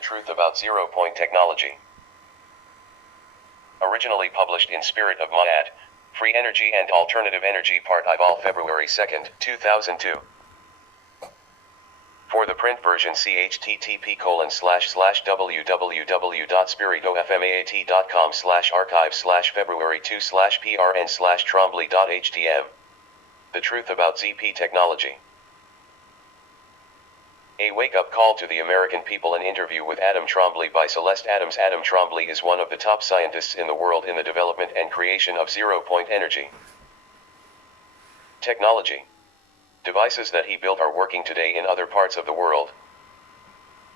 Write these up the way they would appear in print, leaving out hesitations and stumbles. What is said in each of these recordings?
The Truth About Zero-Point Technology. Originally published in Spirit of Ma'at, Free Energy and Alternative Energy Part I Vol. February 2nd, 2002. For the print version see http://www.spiritofmaat.com/archive/February 2/prn/trombley.htm. The Truth About ZP Technology. A wake-up call to the American people. An interview with Adam Trombley by Celeste Adams. Adam Trombley is one of the top scientists in the world in the development and creation of zero-point energy technology. Devices that he built are working today in other parts of the world.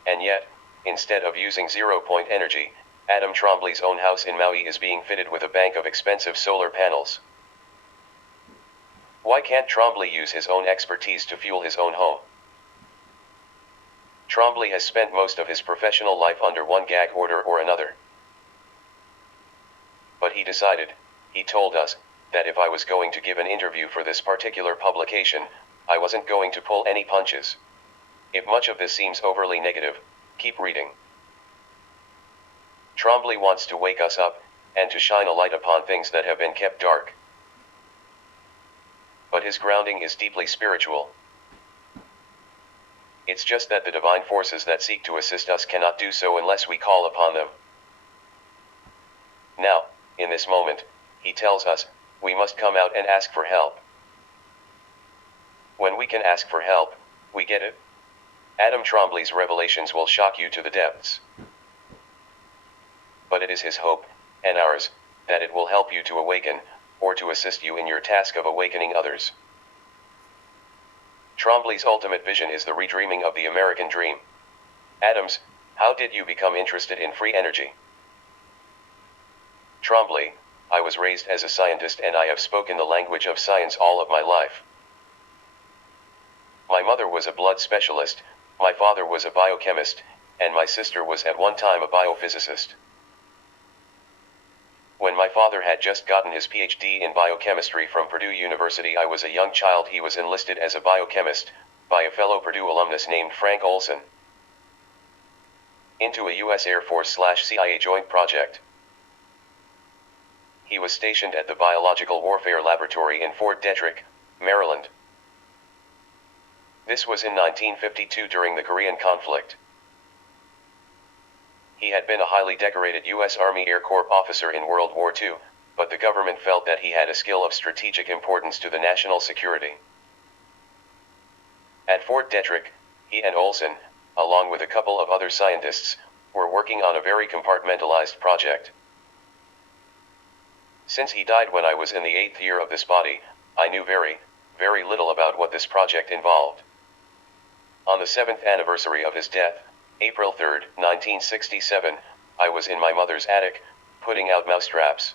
And yet, instead of using zero-point energy, Adam Trombley's own house in Maui is being fitted with a bank of expensive solar panels. Why can't Trombley use his own expertise to fuel his own home? Trombley has spent most of his professional life under one gag order or another. But he decided, he told us, that if I was going to give an interview for this particular publication, I wasn't going to pull any punches. If much of this seems overly negative, keep reading. Trombley wants to wake us up, and to shine a light upon things that have been kept dark. But his grounding is deeply spiritual. It's just that the divine forces that seek to assist us cannot do so unless we call upon them. Now, in this moment, he tells us, we must come out and ask for help. When we can ask for help, we get it. Adam Trombley's revelations will shock you to the depths. But it is his hope, and ours, that it will help you to awaken, or to assist you in your task of awakening others. Trombley's ultimate vision is the redreaming of the American dream. Adams, how did you become interested in free energy? Trombley, I was raised as a scientist and I have spoken the language of science all of my life. My mother was a blood specialist, my father was a biochemist, and my sister was at one time a biophysicist. When my father had just gotten his PhD in biochemistry from Purdue University, I was a young child. He was enlisted as a biochemist, by a fellow Purdue alumnus named Frank Olson, into a U.S. Air Force/CIA joint project. He was stationed at the Biological Warfare Laboratory in Fort Detrick, Maryland. This was in 1952 during the Korean conflict. He had been a highly decorated U.S. Army Air Corps officer in World War II, but the government felt that he had a skill of strategic importance to the national security. At Fort Detrick, he and Olson, along with a couple of other scientists, were working on a very compartmentalized project. Since he died when I was in the 8th year of this body, I knew very, very little about what this project involved. On the 7th anniversary of his death, April 3, 1967, I was in my mother's attic, putting out mousetraps,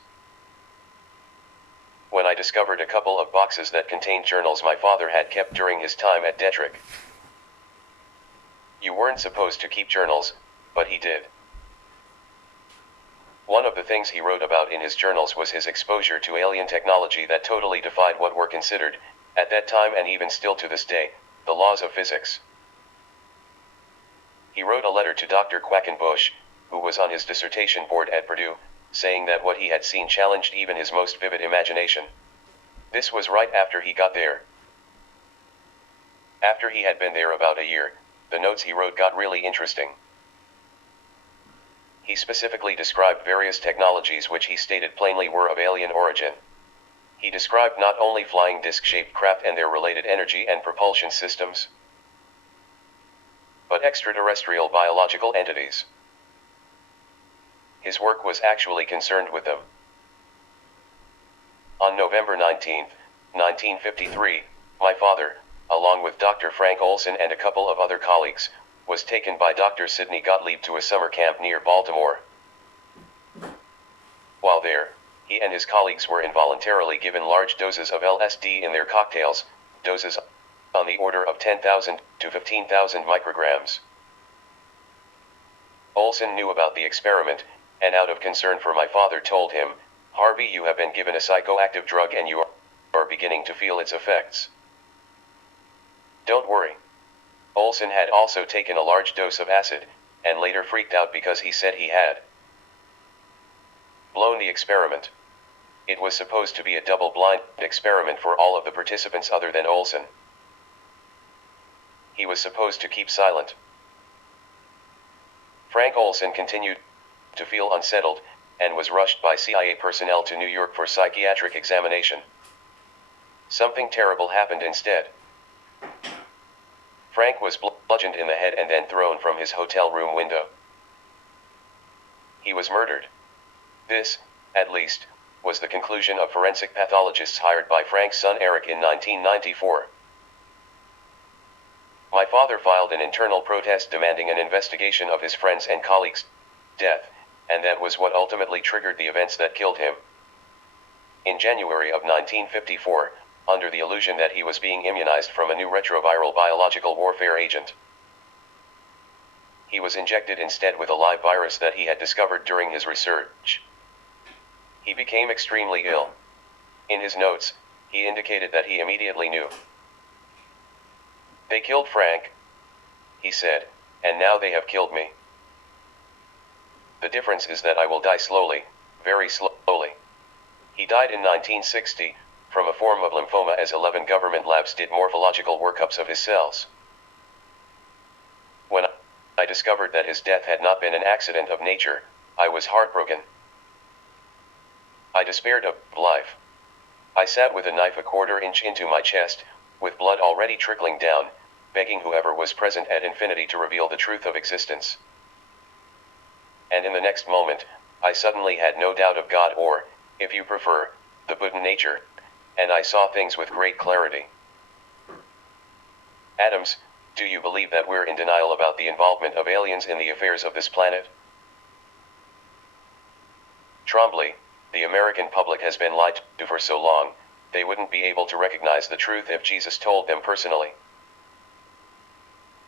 when I discovered a couple of boxes that contained journals my father had kept during his time at Detrick. You weren't supposed to keep journals, but he did. One of the things he wrote about in his journals was his exposure to alien technology that totally defied what were considered, at that time and even still to this day, the laws of physics. He wrote a letter to Dr. Quackenbush, who was on his dissertation board at Purdue, saying that what he had seen challenged even his most vivid imagination. This was right after he got there. After he had been there about a year, the notes he wrote got really interesting. He specifically described various technologies which he stated plainly were of alien origin. He described not only flying disc-shaped craft and their related energy and propulsion systems, but extraterrestrial biological entities. His work was actually concerned with them. On November 19, 1953, my father, along with Dr. Frank Olson and a couple of other colleagues, was taken by Dr. Sidney Gottlieb to a summer camp near Baltimore. While there, he and his colleagues were involuntarily given large doses of LSD in their cocktails, doses on the order of 10,000 to 15,000 micrograms. Olson knew about the experiment, and out of concern for my father told him, "Harvey, you have been given a psychoactive drug and you are beginning to feel its effects. Don't worry." Olson had also taken a large dose of acid, and later freaked out because he said he had blown the experiment. It was supposed to be a double-blind experiment for all of the participants other than Olsen. He was supposed to keep silent. Frank Olsen continued to feel unsettled, and was rushed by CIA personnel to New York for psychiatric examination. Something terrible happened instead. Frank was bludgeoned in the head and then thrown from his hotel room window. He was murdered. This, at least, was the conclusion of forensic pathologists hired by Frank's son Eric in 1994. My father filed an internal protest demanding an investigation of his friends and colleagues' death, and that was what ultimately triggered the events that killed him. In January of 1954, under the illusion that he was being immunized from a new retroviral biological warfare agent, he was injected instead with a live virus that he had discovered during his research. He became extremely ill. In his notes, he indicated that he immediately knew. "They killed Frank," he said, "and now they have killed me. The difference is that I will die slowly, very slowly." He died in 1960, from a form of lymphoma, as 11 government labs did morphological workups of his cells. When I discovered that his death had not been an accident of nature, I was heartbroken. I despaired of life. I sat with a knife a quarter-inch into my chest, with blood already trickling down, begging whoever was present at infinity to reveal the truth of existence. And in the next moment, I suddenly had no doubt of God, or, if you prefer, the Buddha nature, and I saw things with great clarity. Adams, do you believe that we're in denial about the involvement of aliens in the affairs of this planet? Trombley, the American public has been lied to for so long, they wouldn't be able to recognize the truth if Jesus told them personally.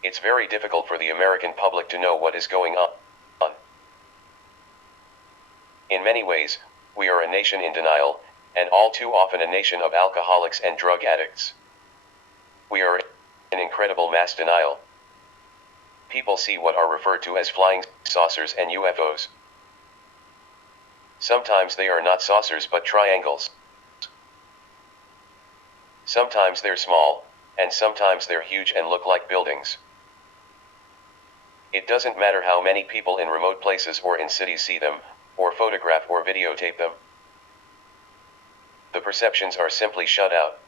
It's very difficult for the American public to know what is going on. In many ways, we are a nation in denial, and all too often a nation of alcoholics and drug addicts. We are in incredible mass denial. People see what are referred to as flying saucers and UFOs. Sometimes they are not saucers but triangles. Sometimes they're small, and sometimes they're huge and look like buildings. It doesn't matter how many people in remote places or in cities see them, or photograph or videotape them. The perceptions are simply shut out.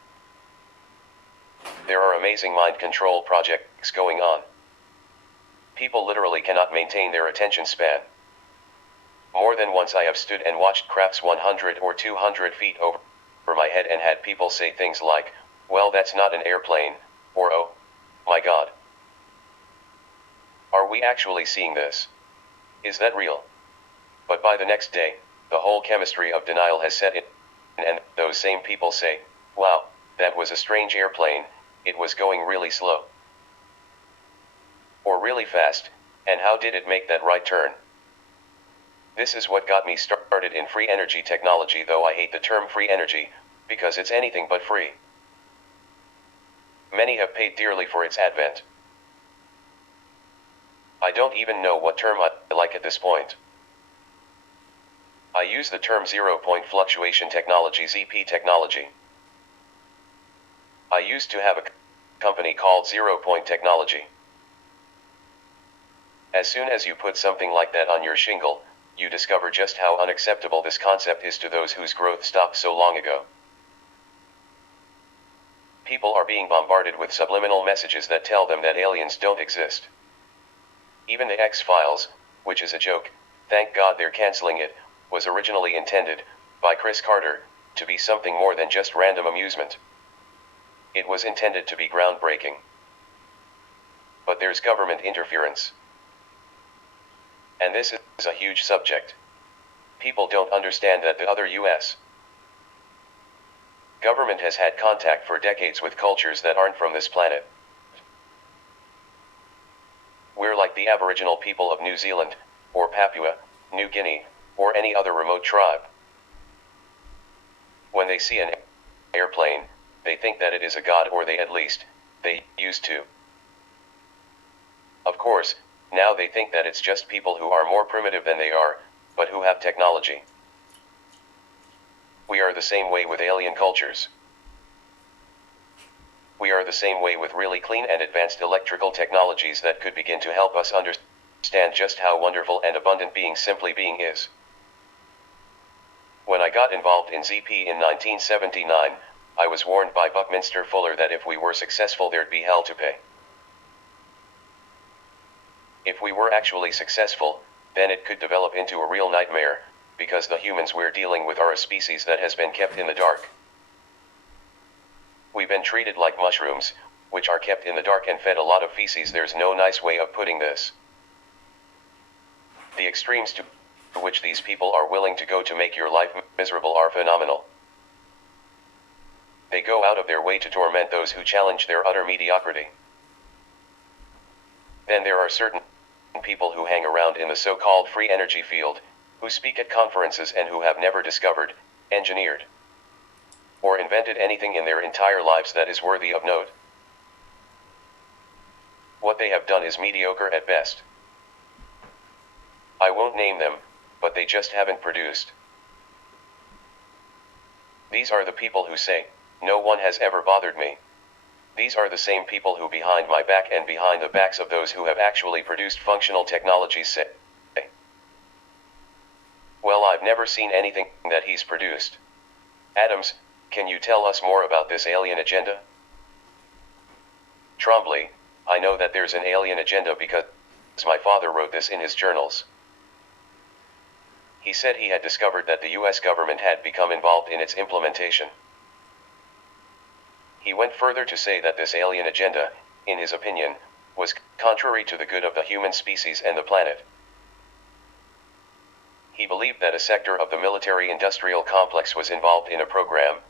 There are amazing mind control projects going on. People literally cannot maintain their attention span. More than once I have stood and watched crafts 100 or 200 feet over my head and had people say things like, "Well, that's not an airplane," or "Oh my God. Are we actually seeing this? Is that real?" But by the next day, the whole chemistry of denial has set in, and those same people say, "Wow, that was a strange airplane, it was going really slow. Or really fast, and how did it make that right turn?" This is what got me started in free energy technology, though I hate the term free energy, because it's anything but free. Many have paid dearly for its advent. I don't even know what term I like at this point. I use the term zero-point fluctuation technology, ZP technology. I used to have a company called Zero Point Technology. As soon as you put something like that on your shingle, you discover just how unacceptable this concept is to those whose growth stopped so long ago. People are being bombarded with subliminal messages that tell them that aliens don't exist. Even the X-Files, which is a joke, thank God they're canceling it, was originally intended, by Chris Carter, to be something more than just random amusement. It was intended to be groundbreaking. But there's government interference. And this is a huge subject. People don't understand that the other U.S. government has had contact for decades with cultures that aren't from this planet. We're like the Aboriginal people of New Zealand, or Papua New Guinea, or any other remote tribe. When they see an airplane, they think that it is a god, or they used to. Of course, Now they think that it's just people who are more primitive than they are, but who have technology. We are the same way with alien cultures. We are the same way with really clean and advanced electrical technologies that could begin to help us understand just how wonderful and abundant being simply being is. When I got involved in ZP in 1979, I was warned by Buckminster Fuller that if we were successful there'd be hell to pay. If we were actually successful, then it could develop into a real nightmare, because the humans we're dealing with are a species that has been kept in the dark. We've been treated like mushrooms, which are kept in the dark and fed a lot of feces. There's no nice way of putting this. The extremes to which these people are willing to go to make your life miserable are phenomenal. They go out of their way to torment those who challenge their utter mediocrity. Then there are certain people who hang around in the so-called free energy field, who speak at conferences and who have never discovered, engineered, or invented anything in their entire lives that is worthy of note. What they have done is mediocre at best. I won't name them, but they just haven't produced. These are the people who say, "No one has ever bothered me." These are the same people who behind my back and behind the backs of those who have actually produced functional technologies say, "Well, I've never seen anything that he's produced." Adams, can you tell us more about this alien agenda? Trombley, I know that there's an alien agenda because my father wrote this in his journals. He said he had discovered that the US government had become involved in its implementation. He went further to say that this alien agenda, in his opinion, was contrary to the good of the human species and the planet. He believed that a sector of the military-industrial complex was involved in a program,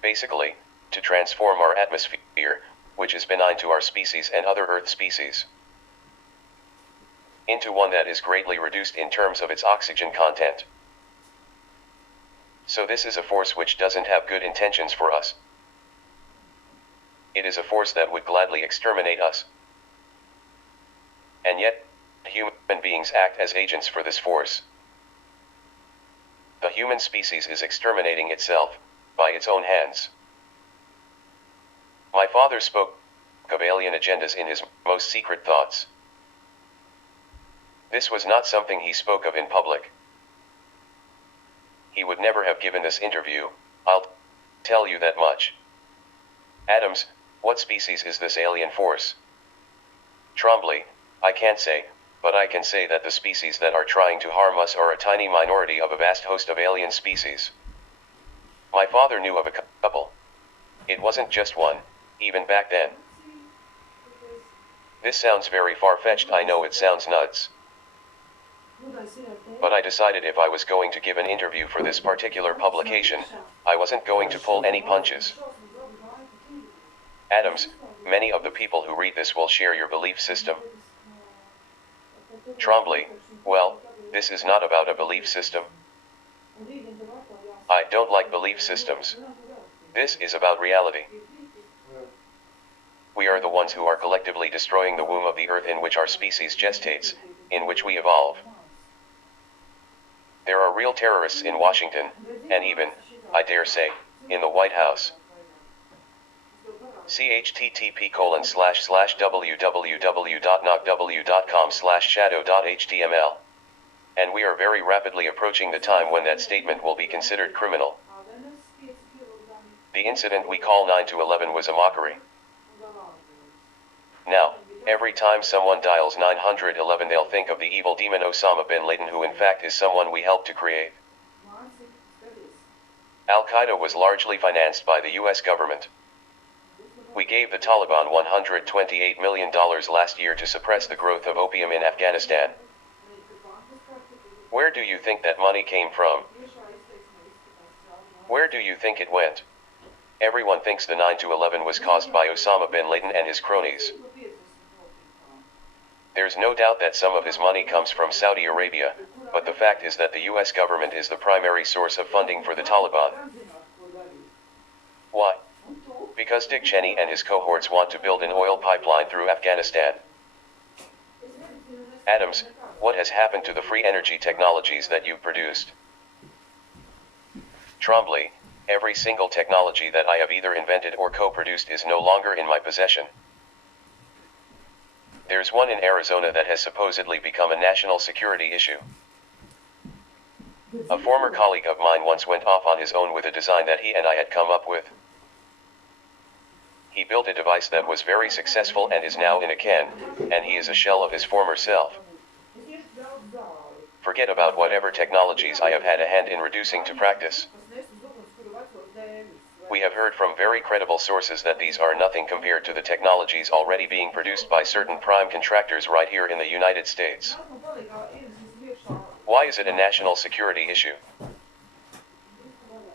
basically, to transform our atmosphere, which is benign to our species and other Earth species, into one that is greatly reduced in terms of its oxygen content. So this is a force which doesn't have good intentions for us. It is a force that would gladly exterminate us. And yet, human beings act as agents for this force. The human species is exterminating itself, by its own hands. My father spoke of alien agendas in his most secret thoughts. This was not something he spoke of in public. He would never have given this interview, I'll tell you that much. Adams, what species is this alien force? Trombley, I can't say, but I can say that the species that are trying to harm us are a tiny minority of a vast host of alien species. My father knew of a couple. It wasn't just one, even back then. This sounds very far-fetched, I know it sounds nuts. But I decided if I was going to give an interview for this particular publication, I wasn't going to pull any punches. Adams, many of the people who read this will share your belief system. Trombley, well, this is not about a belief system. I don't like belief systems. This is about reality. We are the ones who are collectively destroying the womb of the earth in which our species gestates, in which we evolve. There are real terrorists in Washington, and even, I dare say, in the White House. http://www.nocw.com/shadow.html. And we are very rapidly approaching the time when that statement will be considered criminal. The incident we call 9/11 was a mockery. Now, every time someone dials 911 they'll think of the evil demon Osama bin Laden, who in fact is someone we helped to create. Al-Qaeda was largely financed by the US government. We gave the Taliban $128 million last year to suppress the growth of opium in Afghanistan. Where do you think that money came from? Where do you think it went? Everyone thinks the 9/11 was caused by Osama bin Laden and his cronies. There's no doubt that some of his money comes from Saudi Arabia, but the fact is that the US government is the primary source of funding for the Taliban. Why? Because Dick Cheney and his cohorts want to build an oil pipeline through Afghanistan. Atoms, what has happened to the free energy technologies that you've produced? Trombley, every single technology that I have either invented or co-produced is no longer in my possession. There's one in Arizona that has supposedly become a national security issue. A former colleague of mine once went off on his own with a design that he and I had come up with. He built a device that was very successful and is now in a can, and he is a shell of his former self. Forget about whatever technologies I have had a hand in reducing to practice. We have heard from very credible sources that these are nothing compared to the technologies already being produced by certain prime contractors right here in the United States. Why is it a national security issue?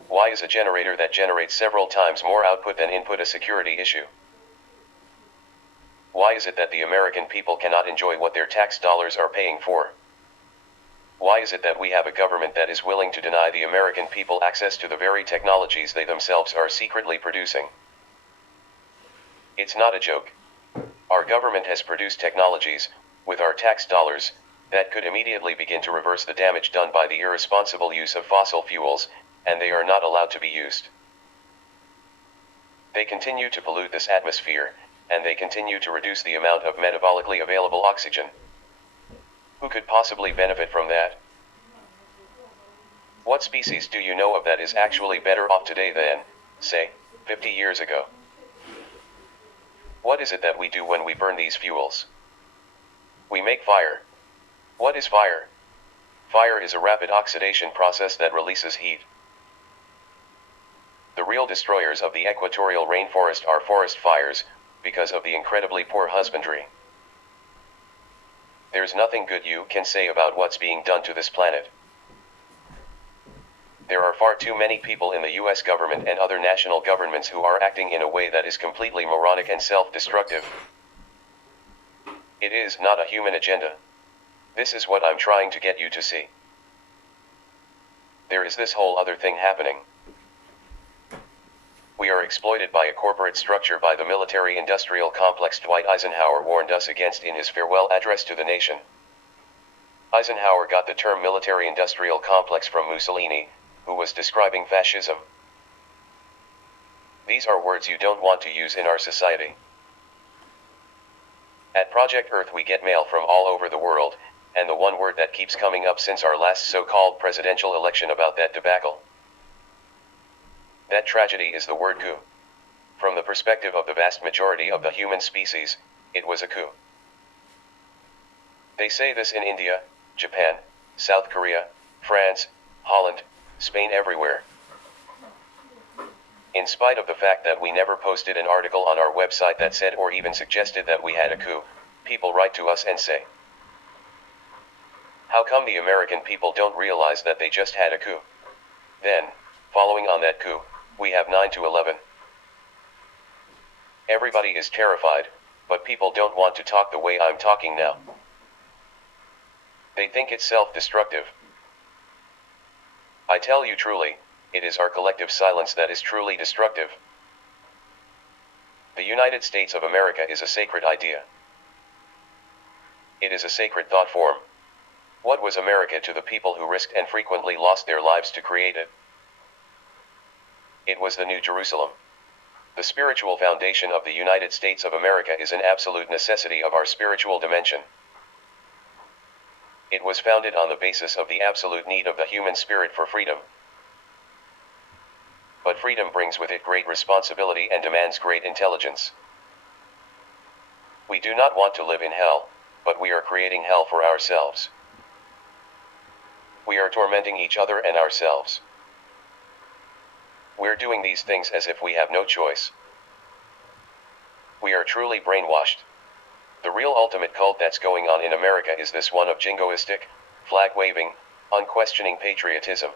Why is a generator that generates several times more output than input a security issue? Why is it that the American people cannot enjoy what their tax dollars are paying for? Why is it that we have a government that is willing to deny the American people access to the very technologies they themselves are secretly producing? It's not a joke. Our government has produced technologies, with our tax dollars, that could immediately begin to reverse the damage done by the irresponsible use of fossil fuels, and they are not allowed to be used. They continue to pollute this atmosphere, and they continue to reduce the amount of metabolically available oxygen. Who could possibly benefit from that? What species do you know of that is actually better off today than, say, 50 years ago? What is it that we do when we burn these fuels? We make fire. What is fire? Fire is a rapid oxidation process that releases heat. The real destroyers of the equatorial rainforest are forest fires, because of the incredibly poor husbandry. There's nothing good you can say about what's being done to this planet. There are far too many people in the US government and other national governments who are acting in a way that is completely moronic and self-destructive. It is not a human agenda. This is what I'm trying to get you to see. There is this whole other thing happening. We are exploited by a corporate structure by the military-industrial complex Dwight Eisenhower warned us against in his farewell address to the nation. Eisenhower got the term military-industrial complex from Mussolini, who was describing fascism. These are words you don't want to use in our society. At Project Earth we get mail from all over the world, and the one word that keeps coming up since our last so-called presidential election about that debacle. That tragedy is the word coup. From the perspective of the vast majority of the human species, it was a coup. They say this in India, Japan, South Korea, France, Holland, Spain, everywhere. In spite of the fact that we never posted an article on our website that said or even suggested that we had a coup, people write to us and say, how come the American people don't realize that they just had a coup? Then, following on that coup, we have 9/11. Everybody is terrified, but people don't want to talk the way I'm talking now. They think it's self-destructive. I tell you truly, it is our collective silence that is truly destructive. The United States of America is a sacred idea. It is a sacred thought form. What was America to the people who risked and frequently lost their lives to create it? It was the New Jerusalem. The spiritual foundation of the United States of America is an absolute necessity of our spiritual dimension. It was founded on the basis of the absolute need of the human spirit for freedom. But freedom brings with it great responsibility and demands great intelligence. We do not want to live in hell, but we are creating hell for ourselves. We are tormenting each other and ourselves. We're doing these things as if we have no choice. We are truly brainwashed. The real ultimate cult that's going on in America is this one of jingoistic, flag-waving, unquestioning patriotism.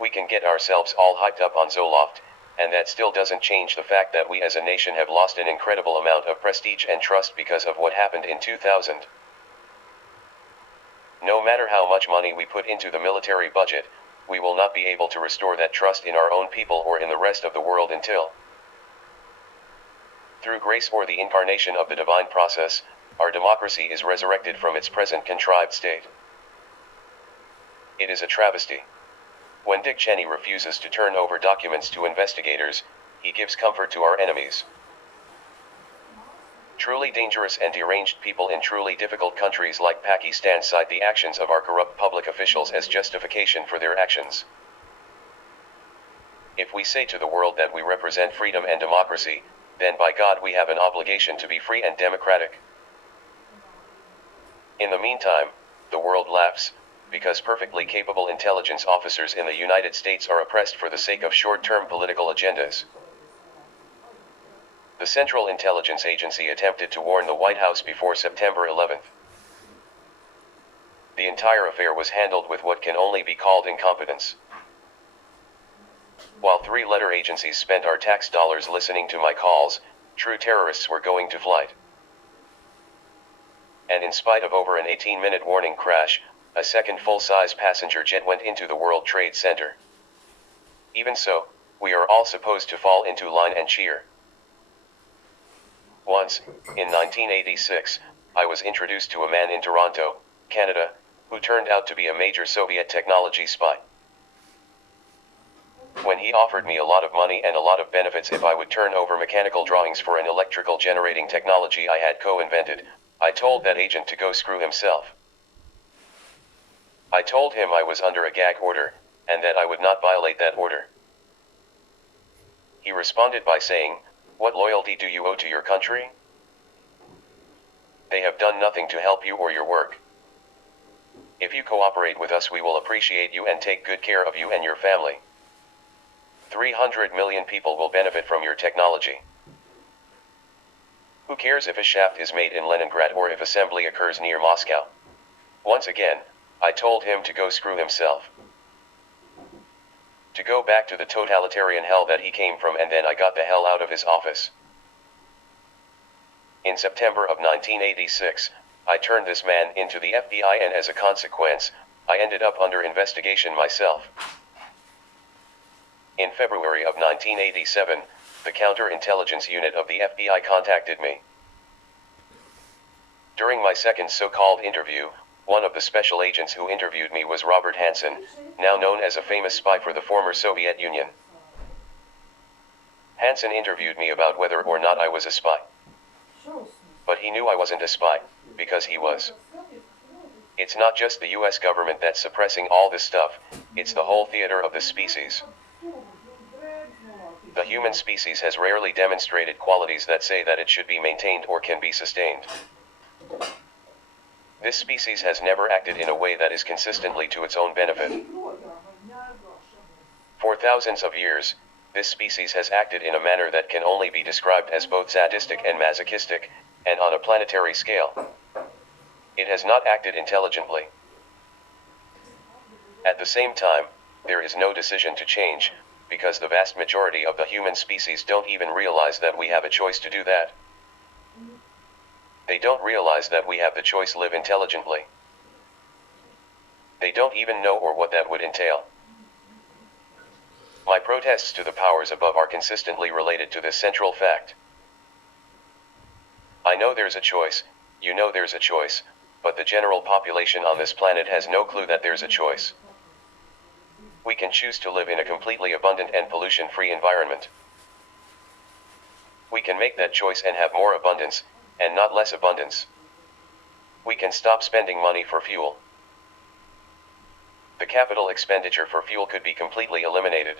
We can get ourselves all hyped up on Zoloft, and that still doesn't change the fact that we as a nation have lost an incredible amount of prestige and trust because of what happened in 2000. No matter how much money we put into the military budget, we will not be able to restore that trust in our own people or in the rest of the world until, through grace or the incarnation of the divine process, our democracy is resurrected from its present contrived state. It is a travesty. When Dick Cheney refuses to turn over documents to investigators, he gives comfort to our enemies. Truly dangerous and deranged people in truly difficult countries like Pakistan cite the actions of our corrupt public officials as justification for their actions. If we say to the world that we represent freedom and democracy, then by God we have an obligation to be free and democratic. In the meantime, the world laughs, because perfectly capable intelligence officers in the United States are oppressed for the sake of short-term political agendas. The Central Intelligence Agency attempted to warn the White House before September 11th. The entire affair was handled with what can only be called incompetence. While three-letter agencies spent our tax dollars listening to my calls, true terrorists were going to flight. And in spite of over an 18-minute warning crash, a second full-size passenger jet went into the World Trade Center. Even so, we are all supposed to fall into line and cheer. Once, in 1986, I was introduced to a man in Toronto, Canada, who turned out to be a major Soviet technology spy. When he offered me a lot of money and a lot of benefits if I would turn over mechanical drawings for an electrical generating technology I had co-invented, I told that agent to go screw himself. I told him I was under a gag order, and that I would not violate that order. He responded by saying, "What loyalty do you owe to your country? They have done nothing to help you or your work. If you cooperate with us, we will appreciate you and take good care of you and your family. 300 million people will benefit from your technology. Who cares if a shaft is made in Leningrad or if assembly occurs near Moscow?" Once again, I told him to go screw himself. To go back to the totalitarian hell that he came from, and then I got the hell out of his office. In September of 1986, I turned this man into the FBI, and as a consequence, I ended up under investigation myself. In February of 1987, the counterintelligence unit of the FBI contacted me. During my second so-called interview, one of the special agents who interviewed me was Robert Hansen, now known as a famous spy for the former Soviet Union. Hansen interviewed me about whether or not I was a spy. But he knew I wasn't a spy, because he was. It's not just the US government that's suppressing all this stuff, it's the whole theater of the species. The human species has rarely demonstrated qualities that say that it should be maintained or can be sustained. This species has never acted in a way that is consistently to its own benefit. For thousands of years, this species has acted in a manner that can only be described as both sadistic and masochistic, and on a planetary scale. It has not acted intelligently. At the same time, there is no decision to change, because the vast majority of the human species don't even realize that we have a choice to do that. They don't realize that we have the choice to live intelligently. They don't even know or what that would entail. My protests to the powers above are consistently related to this central fact. I know there's a choice, you know there's a choice, but the general population on this planet has no clue that there's a choice. We can choose to live in a completely abundant and pollution-free environment. We can make that choice and have more abundance, and not less abundance. We can stop spending money for fuel. The capital expenditure for fuel could be completely eliminated.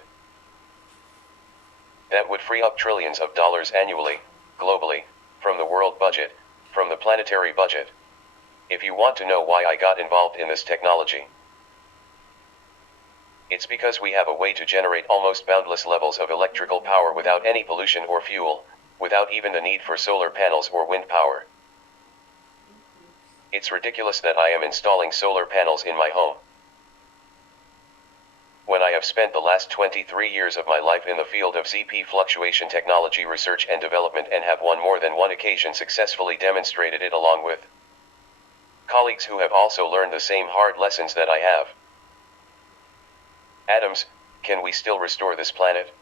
That would free up trillions of dollars annually, globally, from the world budget, from the planetary budget. If you want to know why I got involved in this technology, it's because we have a way to generate almost boundless levels of electrical power without any pollution or fuel, without even the need for solar panels or wind power. It's ridiculous that I am installing solar panels in my home, when I have spent the last 23 years of my life in the field of ZP fluctuation technology research and development, and have on more than one occasion successfully demonstrated it along with colleagues who have also learned the same hard lessons that I have. Atoms, can we still restore this planet?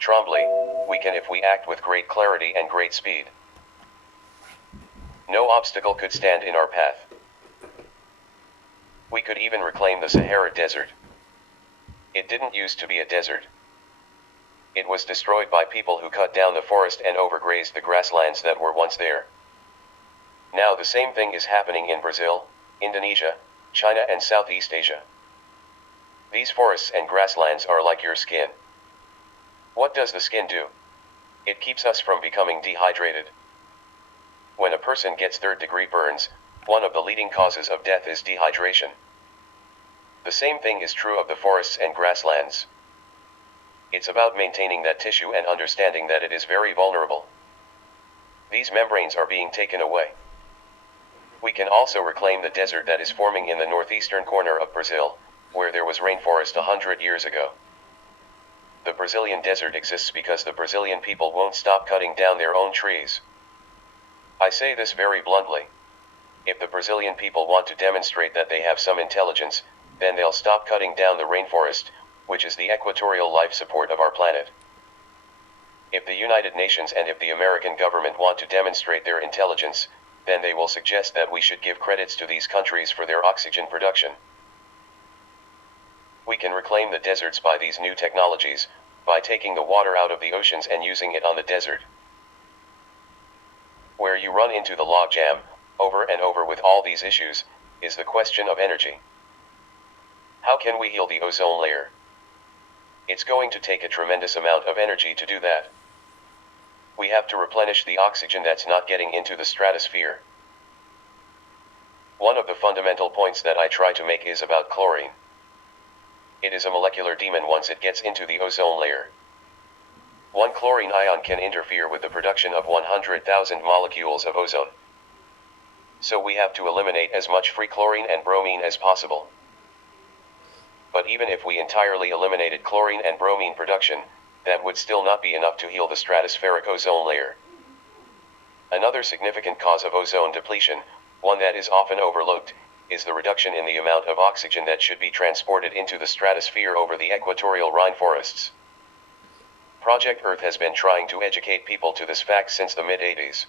Trombley, we can if we act with great clarity and great speed. No obstacle could stand in our path. We could even reclaim the Sahara Desert. It didn't used to be a desert. It was destroyed by people who cut down the forest and overgrazed the grasslands that were once there. Now the same thing is happening in Brazil, Indonesia, China and Southeast Asia. These forests and grasslands are like your skin. What does the skin do? It keeps us from becoming dehydrated. When a person gets third-degree burns, one of the leading causes of death is dehydration. The same thing is true of the forests and grasslands. It's about maintaining that tissue and understanding that it is very vulnerable. These membranes are being taken away. We can also reclaim the desert that is forming in the northeastern corner of Brazil, where there was rainforest 100 years ago. The Brazilian desert exists because the Brazilian people won't stop cutting down their own trees. I say this very bluntly. If the Brazilian people want to demonstrate that they have some intelligence, then they'll stop cutting down the rainforest, which is the equatorial life support of our planet. If the United Nations and if the American government want to demonstrate their intelligence, then they will suggest that we should give credits to these countries for their oxygen production. We can reclaim the deserts by these new technologies, by taking the water out of the oceans and using it on the desert. Where you run into the logjam, over and over with all these issues, is the question of energy. How can we heal the ozone layer? It's going to take a tremendous amount of energy to do that. We have to replenish the oxygen that's not getting into the stratosphere. One of the fundamental points that I try to make is about chlorine. It is a molecular demon once it gets into the ozone layer. One chlorine ion can interfere with the production of 100,000 molecules of ozone. So we have to eliminate as much free chlorine and bromine as possible. But even if we entirely eliminated chlorine and bromine production, that would still not be enough to heal the stratospheric ozone layer. Another significant cause of ozone depletion, one that is often overlooked, is the reduction in the amount of oxygen that should be transported into the stratosphere over the equatorial rainforests. Project Earth has been trying to educate people to this fact since the mid-80s.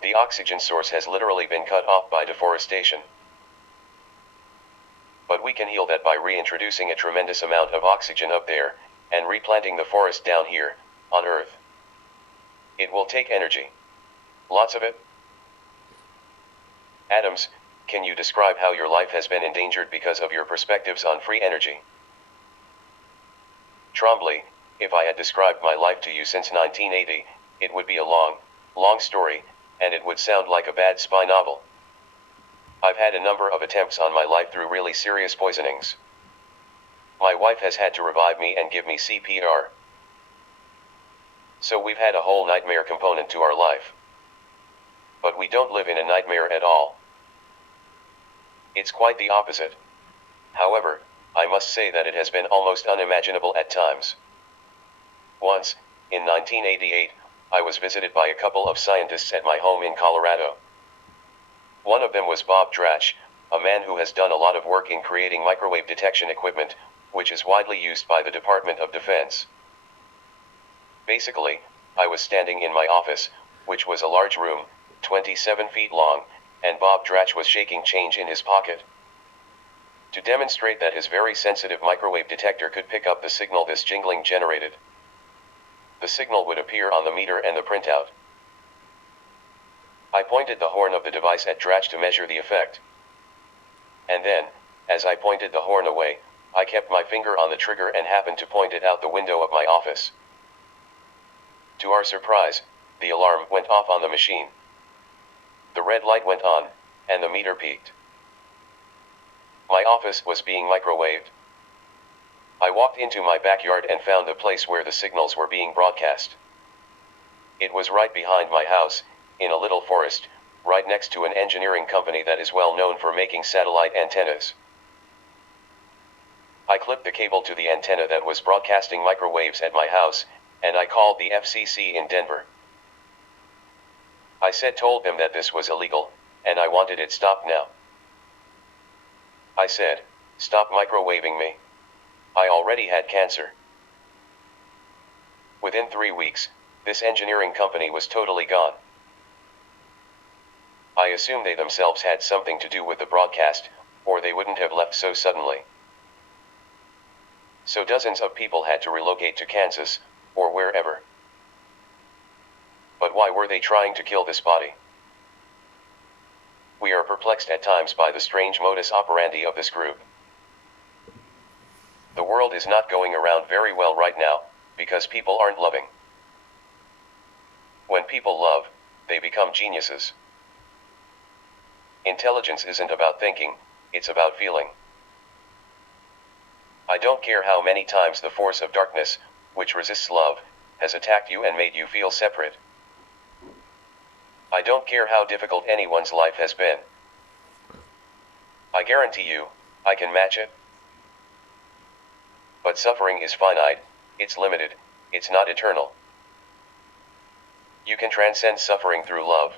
The oxygen source has literally been cut off by deforestation. But we can heal that by reintroducing a tremendous amount of oxygen up there, and replanting the forest down here, on Earth. It will take energy. Lots of it. Adams, can you describe how your life has been endangered because of your perspectives on free energy? Trombley, if I had described my life to you since 1980, it would be a long, long story, and it would sound like a bad spy novel. I've had a number of attempts on my life through really serious poisonings. My wife has had to revive me and give me CPR. So we've had a whole nightmare component to our life. But we don't live in a nightmare at all. It's quite the opposite. However, I must say that it has been almost unimaginable at times. Once, in 1988, I was visited by a couple of scientists at my home in Colorado. One of them was Bob Dratch, a man who has done a lot of work in creating microwave detection equipment, which is widely used by the Department of Defense. Basically, I was standing in my office, which was a large room, 27 feet long, and Bob Dratch was shaking change in his pocket. To demonstrate that his very sensitive microwave detector could pick up the signal this jingling generated. The signal would appear on the meter and the printout. I pointed the horn of the device at Dratch to measure the effect. And then, as I pointed the horn away, I kept my finger on the trigger and happened to point it out the window of my office. To our surprise, the alarm went off on the machine. The red light went on, and the meter peaked. My office was being microwaved. I walked into my backyard and found the place where the signals were being broadcast. It was right behind my house, in a little forest, right next to an engineering company that is well known for making satellite antennas. I clipped the cable to the antenna that was broadcasting microwaves at my house, and I called the FCC in Denver. I told them that this was illegal, and I wanted it stopped now. I said, "Stop microwaving me. I already had cancer." Within 3 weeks, this engineering company was totally gone. I assume they themselves had something to do with the broadcast, or they wouldn't have left so suddenly. So dozens of people had to relocate to Kansas, or wherever. But why were they trying to kill this body? We are perplexed at times by the strange modus operandi of this group. The world is not going around very well right now, because people aren't loving. When people love, they become geniuses. Intelligence isn't about thinking, it's about feeling. I don't care how many times the force of darkness, which resists love, has attacked you and made you feel separate. I don't care how difficult anyone's life has been. I guarantee you, I can match it. But suffering is finite, it's limited, it's not eternal. You can transcend suffering through love.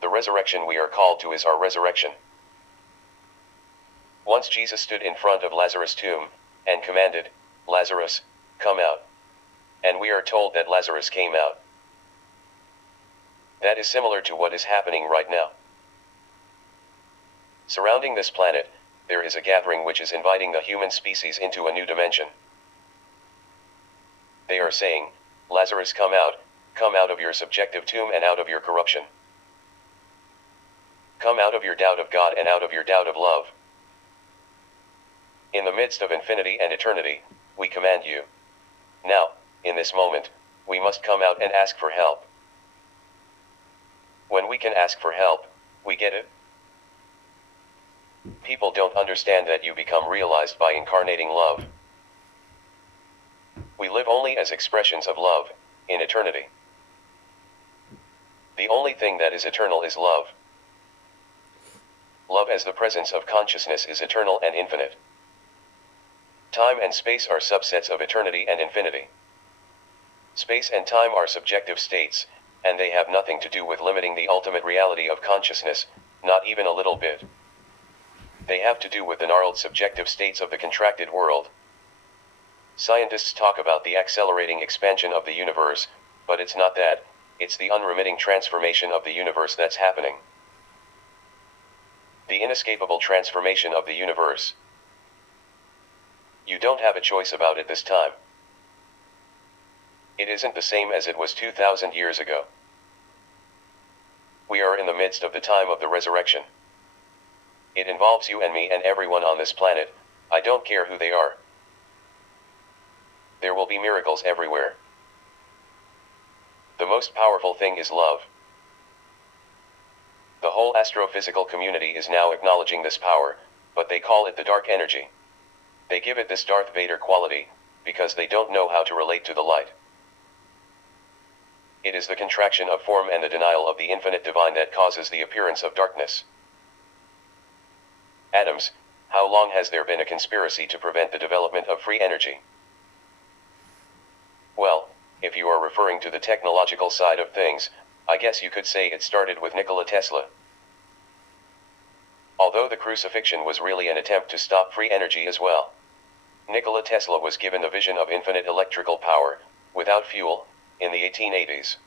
The resurrection we are called to is our resurrection. Once Jesus stood in front of Lazarus' tomb, and commanded, "Lazarus, come out." And we are told that Lazarus came out. That is similar to what is happening right now. Surrounding this planet, there is a gathering which is inviting the human species into a new dimension. They are saying, "Lazarus, come out of your subjective tomb and out of your corruption. Come out of your doubt of God and out of your doubt of love. In the midst of infinity and eternity, we command you. Now, in this moment, we must come out and ask for help. When we can ask for help, we get it." People don't understand that you become realized by incarnating love. We live only as expressions of love, in eternity. The only thing that is eternal is love. Love as the presence of consciousness is eternal and infinite. Time and space are subsets of eternity and infinity. Space and time are subjective states, and they have nothing to do with limiting the ultimate reality of consciousness, not even a little bit. They have to do with the gnarled subjective states of the contracted world. Scientists talk about the accelerating expansion of the universe, but it's not that, it's the unremitting transformation of the universe that's happening. The inescapable transformation of the universe. You don't have a choice about it this time. It isn't the same as it was 2,000 years ago. We are in the midst of the time of the resurrection. It involves you and me and everyone on this planet, I don't care who they are. There will be miracles everywhere. The most powerful thing is love. The whole astrophysical community is now acknowledging this power, but they call it the dark energy. They give it this Darth Vader quality, because they don't know how to relate to the light. It is the contraction of form and the denial of the infinite divine that causes the appearance of darkness. Atoms, how long has there been a conspiracy to prevent the development of free energy? Well, if you are referring to the technological side of things, I guess you could say it started with Nikola Tesla. Although the crucifixion was really an attempt to stop free energy as well. Nikola Tesla was given the vision of infinite electrical power, without fuel, in the 1880s.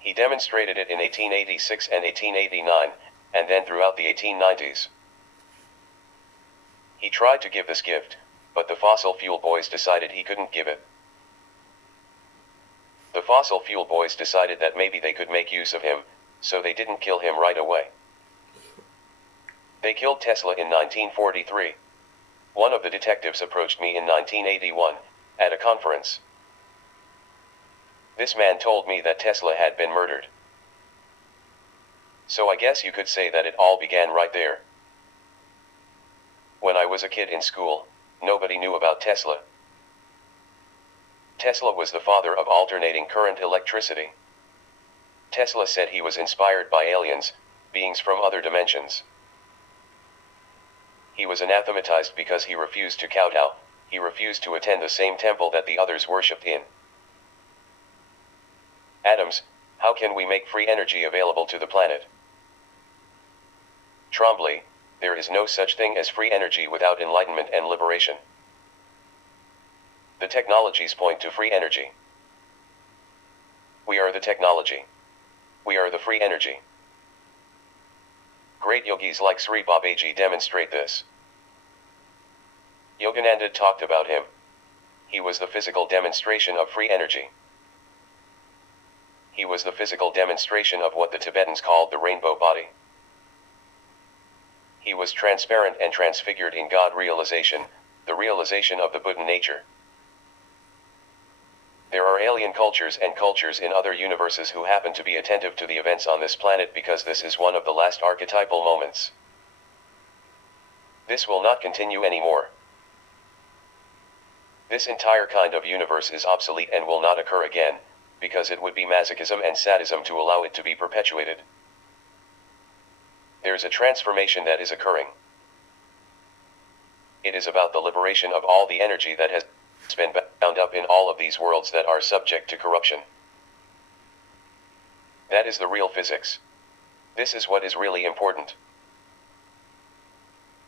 He demonstrated it in 1886 and 1889, and then throughout the 1890s. He tried to give this gift, but the fossil fuel boys decided he couldn't give it. The fossil fuel boys decided that maybe they could make use of him, so they didn't kill him right away. They killed Tesla in 1943. One of the detectives approached me in 1981, at a conference. This man told me that Tesla had been murdered. So I guess you could say that it all began right there. When I was a kid in school, nobody knew about Tesla. Tesla was the father of alternating current electricity. Tesla said he was inspired by aliens, beings from other dimensions. He was anathematized because he refused to kowtow, he refused to attend the same temple that the others worshipped in. Atoms, how can we make free energy available to the planet? Trombley, there is no such thing as free energy without enlightenment and liberation. The technologies point to free energy. We are the technology. We are the free energy. Great yogis like Sri Babaji demonstrate this. Yogananda talked about him. He was the physical demonstration of free energy. He was the physical demonstration of what the Tibetans called the rainbow body. He was transparent and transfigured in God realization, the realization of the Buddha nature. There are alien cultures and cultures in other universes who happen to be attentive to the events on this planet because this is one of the last archetypal moments. This will not continue anymore. This entire kind of universe is obsolete and will not occur again, because it would be masochism and sadism to allow it to be perpetuated. There's a transformation that is occurring. It is about the liberation of all the energy that has been bound up in all of these worlds that are subject to corruption. That is the real physics. This is what is really important.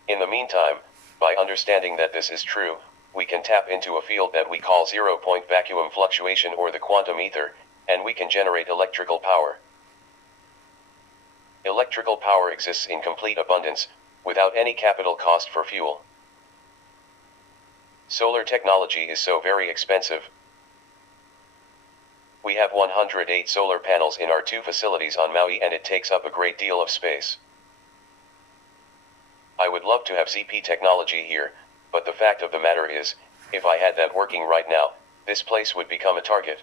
In the meantime, by understanding that this is true, we can tap into a field that we call zero-point vacuum fluctuation or the quantum ether, and we can generate electrical power. Electrical power exists in complete abundance, without any capital cost for fuel. Solar technology is so very expensive. We have 108 solar panels in our 2 facilities on Maui and it takes up a great deal of space. I would love to have ZP technology here, but the fact of the matter is, if I had that working right now, this place would become a target.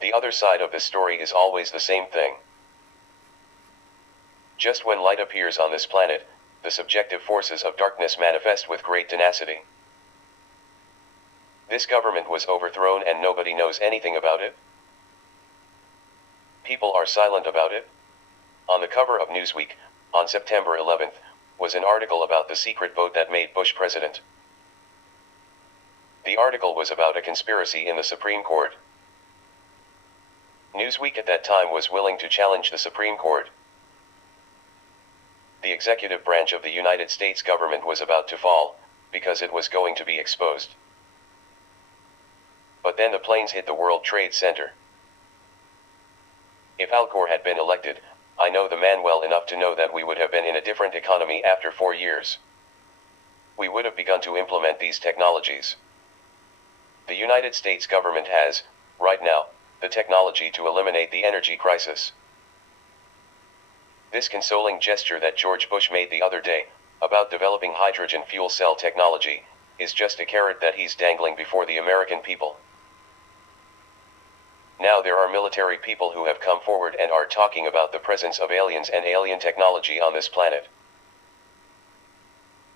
The other side of this story is always the same thing. Just when light appears on this planet, the subjective forces of darkness manifest with great tenacity. This government was overthrown and nobody knows anything about it. People are silent about it. On the cover of Newsweek, on September 11th, was an article about the secret vote that made Bush president. The article was about a conspiracy in the Supreme Court. Newsweek at that time was willing to challenge the Supreme Court. The executive branch of the United States government was about to fall, because it was going to be exposed. But then the planes hit the World Trade Center. If Al Gore had been elected, I know the man well enough to know that we would have been in a different economy after 4 years. We would have begun to implement these technologies. The United States government has, right now, the technology to eliminate the energy crisis. This consoling gesture that George Bush made the other day, about developing hydrogen fuel cell technology, is just a carrot that he's dangling before the American people. Now there are military people who have come forward and are talking about the presence of aliens and alien technology on this planet.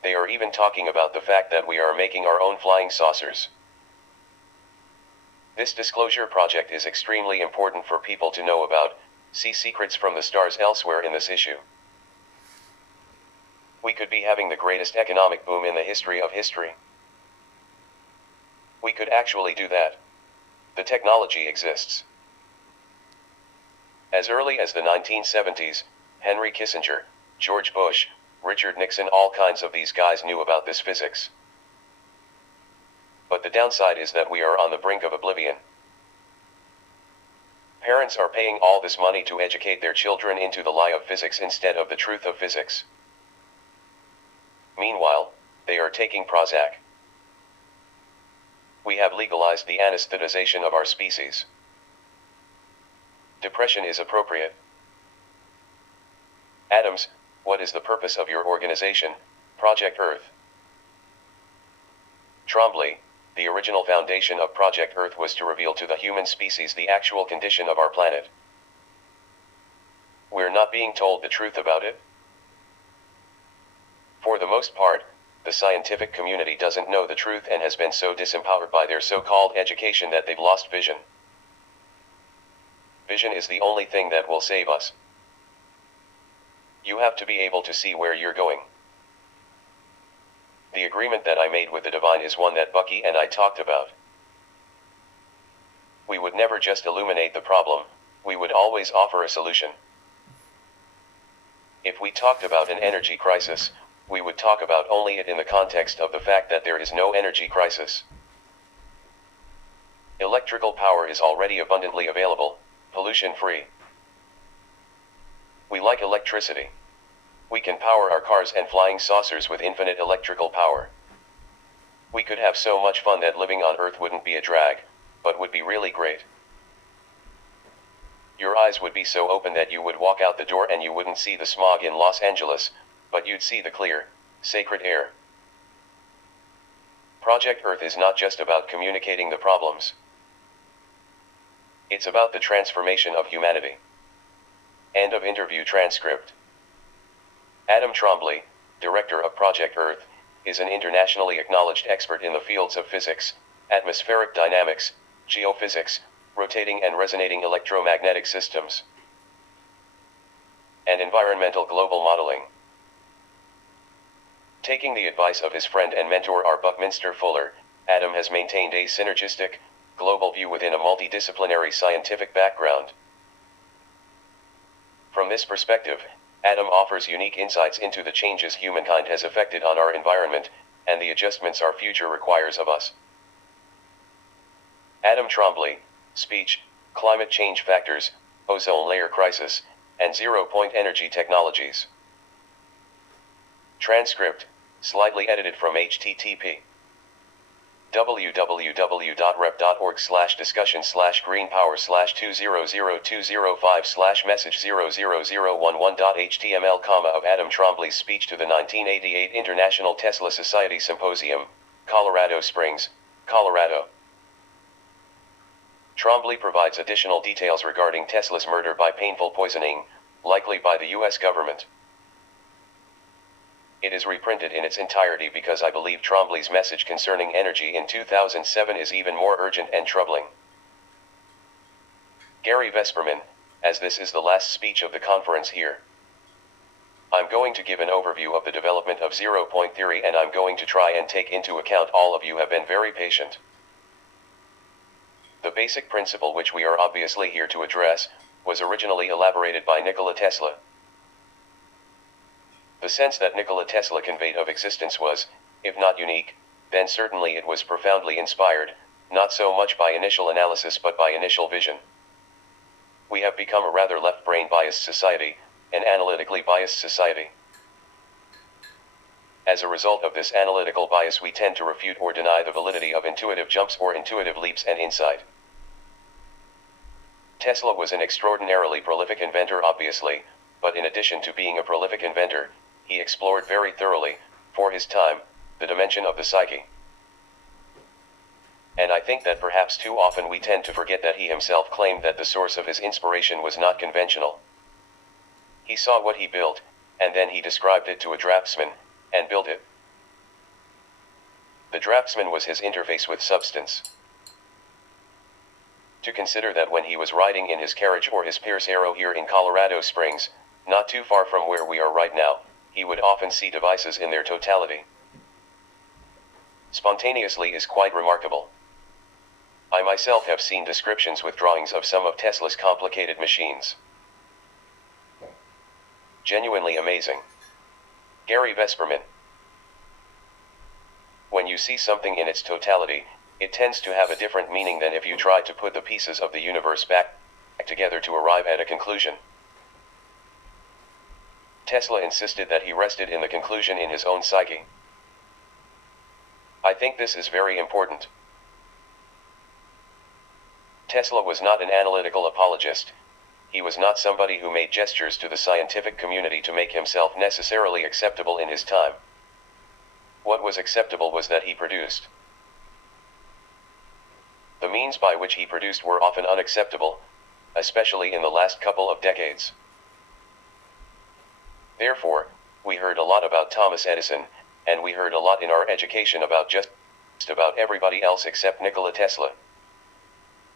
They are even talking about the fact that we are making our own flying saucers. This disclosure project is extremely important for people to know about. See Secrets from the Stars elsewhere in this issue. We could be having the greatest economic boom in the history of history. We could actually do that. The technology exists. As early as the 1970s, Henry Kissinger, George Bush, Richard Nixon, all kinds of these guys knew about this physics. But the downside is that we are on the brink of oblivion. Parents are paying all this money to educate their children into the lie of physics instead of the truth of physics. Meanwhile, they are taking Prozac. We have legalized the anesthetization of our species. Depression is appropriate. Atoms, what is the purpose of your organization, Project Earth? Trombley, the original foundation of Project Earth was to reveal to the human species the actual condition of our planet. We're not being told the truth about it. For the most part, the scientific community doesn't know the truth and has been so disempowered by their so-called education that they've lost vision. Vision is the only thing that will save us. You have to be able to see where you're going. The agreement that I made with the divine is one that Bucky and I talked about. We would never just illuminate the problem, we would always offer a solution. If we talked about an energy crisis, we would talk about only it in the context of the fact that there is no energy crisis. Electrical power is already abundantly available, pollution-free. We like electricity. We can power our cars and flying saucers with infinite electrical power. We could have so much fun that living on Earth wouldn't be a drag, but would be really great. Your eyes would be so open that you would walk out the door and you wouldn't see the smog in Los Angeles, but you'd see the clear, sacred air. Project Earth is not just about communicating the problems. It's about the transformation of humanity. End of interview transcript. Adam Trombley, director of Project Earth, is an internationally acknowledged expert in the fields of physics, atmospheric dynamics, geophysics, rotating and resonating electromagnetic systems, and environmental global modeling. Taking the advice of his friend and mentor R. Buckminster Fuller, Adam has maintained a synergistic, global view within a multidisciplinary scientific background. From this perspective, Adam offers unique insights into the changes humankind has effected on our environment, and the adjustments our future requires of us. Adam Trombley, speech, Climate Change Factors, Ozone Layer Crisis, and Zero-Point Energy Technologies. Transcript, slightly edited from http www.rep.org/discussion/green power/200205/message00011.html, of Adam Trombley's speech to the 1988 International Tesla Society Symposium, Colorado Springs, Colorado. Trombley provides additional details regarding Tesla's murder by painful poisoning, likely by the U.S. government. It is reprinted in its entirety because I believe Trombley's message concerning energy in 2007 is even more urgent and troubling. Gary Vesperman, as this is the last speech of the conference here. I'm going to give an overview of the development of zero-point theory, and I'm going to try and take into account all of you have been very patient. The basic principle which we are obviously here to address, was originally elaborated by Nikola Tesla. The sense that Nikola Tesla conveyed of existence was, if not unique, then certainly it was profoundly inspired, not so much by initial analysis but by initial vision. We have become a rather left-brain biased society, an analytically biased society. As a result of this analytical bias, we tend to refute or deny the validity of intuitive jumps or intuitive leaps and insight. Tesla was an extraordinarily prolific inventor, obviously, but in addition to being a prolific inventor, he explored very thoroughly, for his time, the dimension of the psyche. And I think that perhaps too often we tend to forget that he himself claimed that the source of his inspiration was not conventional. He saw what he built, and then he described it to a draftsman, and built it. The draftsman was his interface with substance. To consider that when he was riding in his carriage or his Pierce Arrow here in Colorado Springs, not too far from where we are right now, he would often see devices in their totality. Spontaneously is quite remarkable. I myself have seen descriptions with drawings of some of Tesla's complicated machines. Genuinely amazing. Gary Vesperman. When you see something in its totality, it tends to have a different meaning than if you try to put the pieces of the universe back together to arrive at a conclusion. Tesla insisted that he rested in the conclusion in his own psyche. I think this is very important. Tesla was not an analytical apologist. He was not somebody who made gestures to the scientific community to make himself necessarily acceptable in his time. What was acceptable was that he produced. The means by which he produced were often unacceptable, especially in the last couple of decades. Therefore, we heard a lot about Thomas Edison, and we heard a lot in our education about just about everybody else except Nikola Tesla.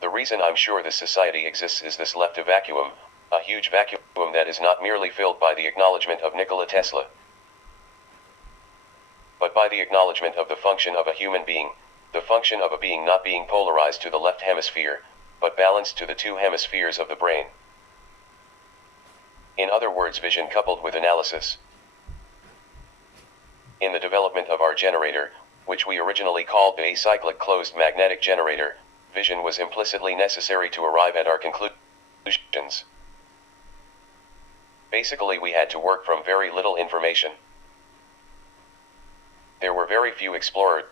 The reason I'm sure this society exists is this left a vacuum, a huge vacuum that is not merely filled by the acknowledgement of Nikola Tesla, but by the acknowledgement of the function of a human being, the function of a being not being polarized to the left hemisphere, but balanced to the two hemispheres of the brain. In other words, vision coupled with analysis. In the development of our generator, which we originally called the acyclic closed magnetic generator, vision was implicitly necessary to arrive at our conclusions. Basically, we had to work from very little information. There were very few explorers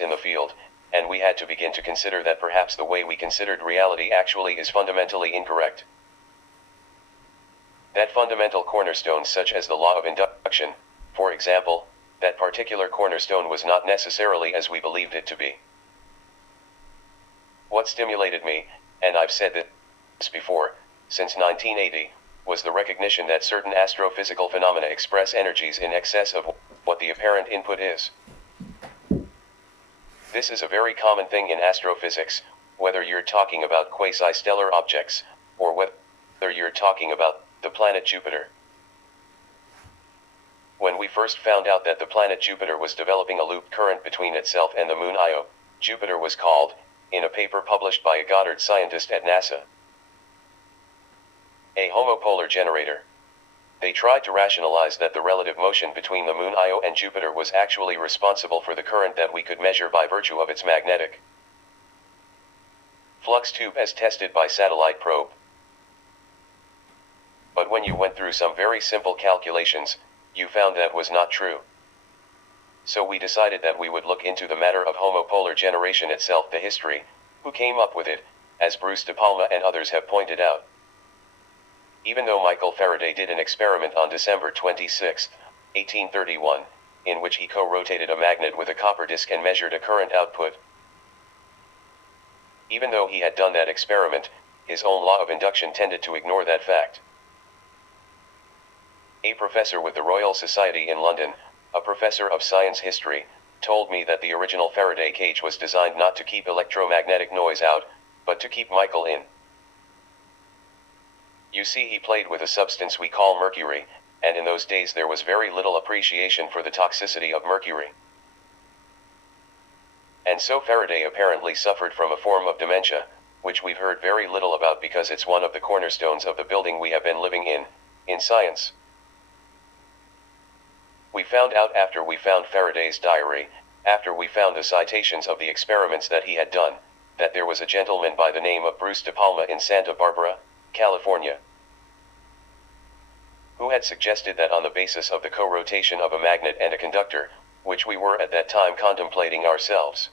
in the field, and we had to begin to consider that perhaps the way we considered reality actually is fundamentally incorrect. That fundamental cornerstone, such as the law of induction, for example, that particular cornerstone was not necessarily as we believed it to be. What stimulated me, and I've said this before, since 1980, was the recognition that certain astrophysical phenomena express energies in excess of what the apparent input is. This is a very common thing in astrophysics, whether you're talking about quasi-stellar objects, or whether you're talking about the planet Jupiter. When we first found out that the planet Jupiter was developing a loop current between itself and the moon Io, Jupiter was called, in a paper published by a Goddard scientist at NASA, a homopolar generator. They tried to rationalize that the relative motion between the moon Io and Jupiter was actually responsible for the current that we could measure by virtue of its magnetic flux tube as tested by satellite probe. But when you went through some very simple calculations, you found that was not true. So we decided that we would look into the matter of homopolar generation itself, the history, who came up with it, as Bruce De Palma and others have pointed out. Even though Michael Faraday did an experiment on December 26, 1831, in which he co-rotated a magnet with a copper disc and measured a current output. Even though he had done that experiment, his own law of induction tended to ignore that fact. A professor with the Royal Society in London, a professor of science history, told me that the original Faraday cage was designed not to keep electromagnetic noise out, but to keep Michael in. You see, he played with a substance we call mercury, and in those days there was very little appreciation for the toxicity of mercury. And so Faraday apparently suffered from a form of dementia, which we've heard very little about because it's one of the cornerstones of the building we have been living in science. We found out after we found Faraday's diary, after we found the citations of the experiments that he had done, that there was a gentleman by the name of Bruce De Palma in Santa Barbara, California, who had suggested that on the basis of the co-rotation of a magnet and a conductor, which we were at that time contemplating ourselves,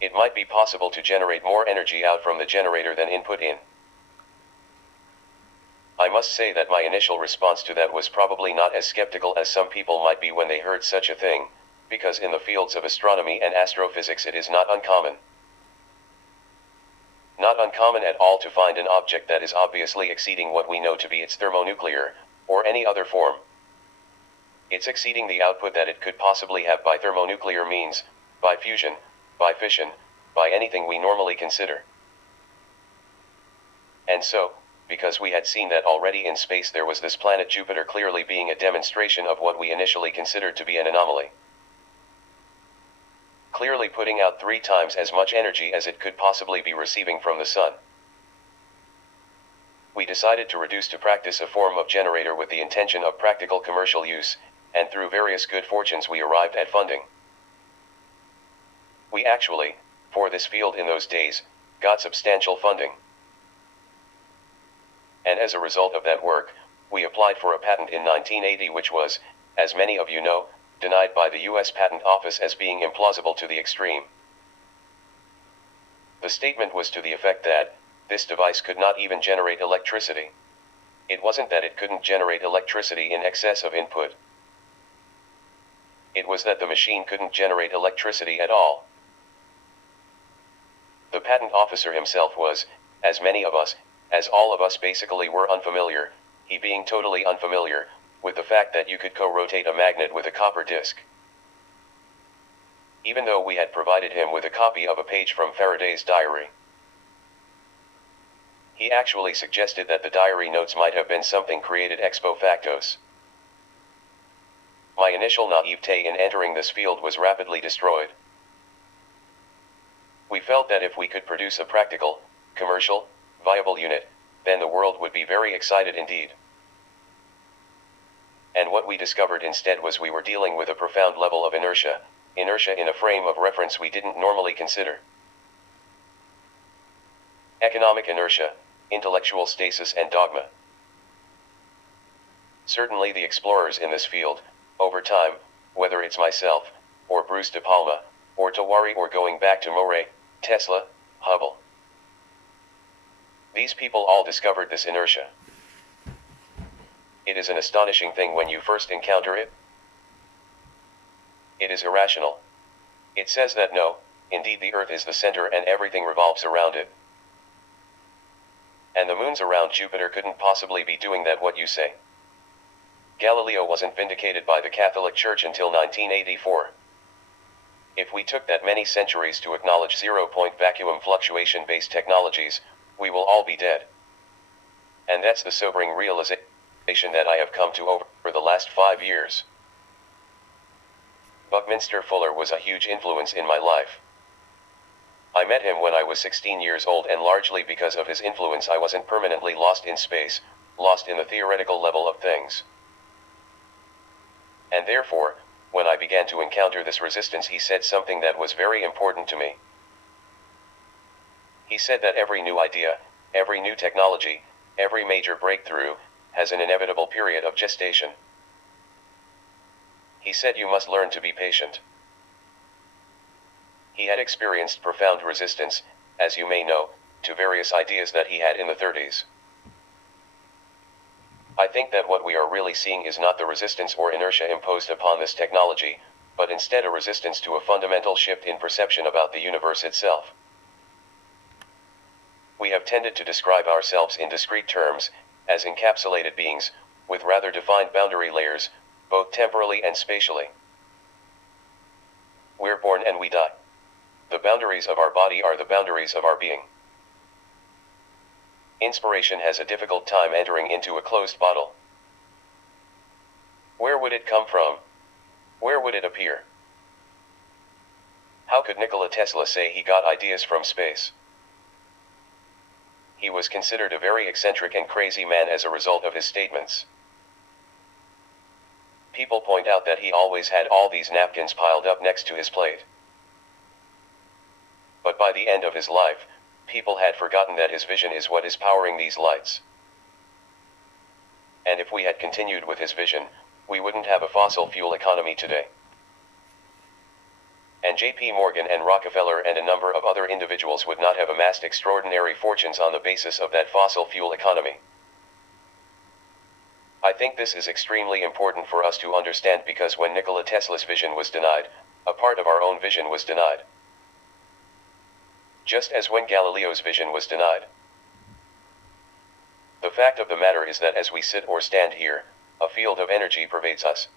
it might be possible to generate more energy out from the generator than input in. I must say that my initial response to that was probably not as skeptical as some people might be when they heard such a thing, because in the fields of astronomy and astrophysics it is not uncommon. Not uncommon at all to find an object that is obviously exceeding what we know to be its thermonuclear, or any other form. It's exceeding the output that it could possibly have by thermonuclear means, by fusion, by fission, by anything we normally consider. And so, because we had seen that already in space there was this planet Jupiter clearly being a demonstration of what we initially considered to be an anomaly, clearly putting out 3 times as much energy as it could possibly be receiving from the sun, we decided to reduce to practice a form of generator with the intention of practical commercial use, and through various good fortunes we arrived at funding. We actually, for this field in those days, got substantial funding. And as a result of that work, we applied for a patent in 1980 which was, as many of you know, denied by the U.S. Patent Office as being implausible to the extreme. The statement was to the effect that this device could not even generate electricity. It wasn't that it couldn't generate electricity in excess of input. It was that the machine couldn't generate electricity at all. The patent officer himself was, as many of us, as all of us basically were unfamiliar, he being totally unfamiliar, with the fact that you could co-rotate a magnet with a copper disc. Even though we had provided him with a copy of a page from Faraday's diary. He actually suggested that the diary notes might have been something created ex post facto. My initial naivete in entering this field was rapidly destroyed. We felt that if we could produce a practical, commercial, viable unit, then the world would be very excited indeed. And what we discovered instead was we were dealing with a profound level of inertia in a frame of reference we didn't normally consider. Economic inertia, intellectual stasis and dogma. Certainly the explorers in this field, over time, whether it's myself, or Bruce De Palma, or Tawari, or going back to Moray, Tesla, Hubble. These people all discovered this inertia. It is an astonishing thing when you first encounter it. It is irrational. It says that no, indeed the Earth is the center and everything revolves around it. And the moons around Jupiter couldn't possibly be doing that what you say. Galileo wasn't vindicated by the Catholic Church until 1984. If we took that many centuries to acknowledge zero-point vacuum fluctuation-based technologies, we will all be dead. And that's the sobering realization that I have come to over the last 5 years. Buckminster Fuller was a huge influence in my life. I met him when I was 16 years old, and largely because of his influence I wasn't permanently lost in space, lost in the theoretical level of things. And therefore, when I began to encounter this resistance, he said something that was very important to me. He said that every new idea, every new technology, every major breakthrough, has an inevitable period of gestation. He said you must learn to be patient. He had experienced profound resistance, as you may know, to various ideas that he had in the 30s. I think that what we are really seeing is not the resistance or inertia imposed upon this technology, but instead a resistance to a fundamental shift in perception about the universe itself. We have tended to describe ourselves in discrete terms, as encapsulated beings, with rather defined boundary layers, both temporally and spatially. We're born and we die. The boundaries of our body are the boundaries of our being. Inspiration has a difficult time entering into a closed bottle. Where would it come from? Where would it appear? How could Nikola Tesla say he got ideas from space? He was considered a very eccentric and crazy man as a result of his statements. People point out that he always had all these napkins piled up next to his plate. But by the end of his life, people had forgotten that his vision is what is powering these lights. And if we had continued with his vision, we wouldn't have a fossil fuel economy today. And J.P. Morgan and Rockefeller and a number of other individuals would not have amassed extraordinary fortunes on the basis of that fossil fuel economy. I think this is extremely important for us to understand, because when Nikola Tesla's vision was denied, a part of our own vision was denied. Just as when Galileo's vision was denied. The fact of the matter is that as we sit or stand here, a field of energy pervades us.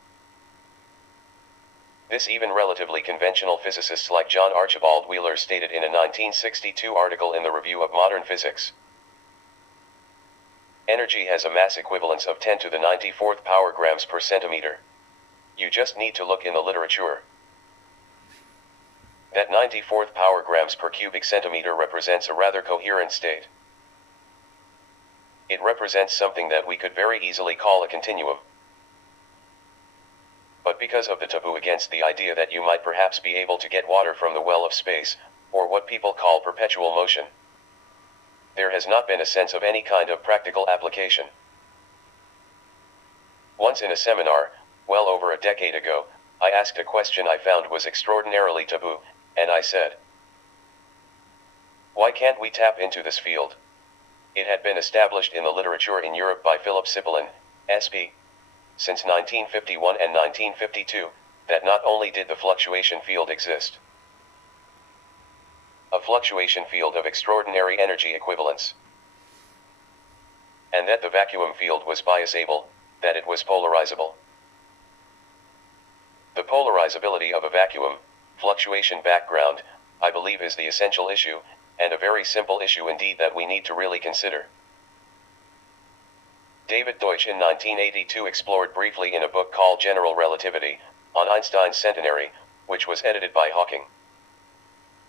This even relatively conventional physicists like John Archibald Wheeler stated in a 1962 article in the Review of Modern Physics. Energy has a mass equivalence of 10 to the 94th power grams per centimeter. You just need to look in the literature. That 94th power grams per cubic centimeter represents a rather coherent state. It represents something that we could very easily call a continuum. But because of the taboo against the idea that you might perhaps be able to get water from the well of space, or what people call perpetual motion, there has not been a sense of any kind of practical application. Once in a seminar, well over a decade ago, I asked a question I found was extraordinarily taboo, and I said, "Why can't we tap into this field?" It had been established in the literature in Europe by Philip Cipollin, SP, since 1951 and 1952, that not only did the fluctuation field exist, a fluctuation field of extraordinary energy equivalence, and that the vacuum field was biasable, that it was polarizable. The polarizability of a vacuum, fluctuation background, I believe is the essential issue, and a very simple issue indeed that we need to really consider. David Deutsch in 1982 explored briefly in a book called General Relativity, on Einstein's centenary, which was edited by Hawking.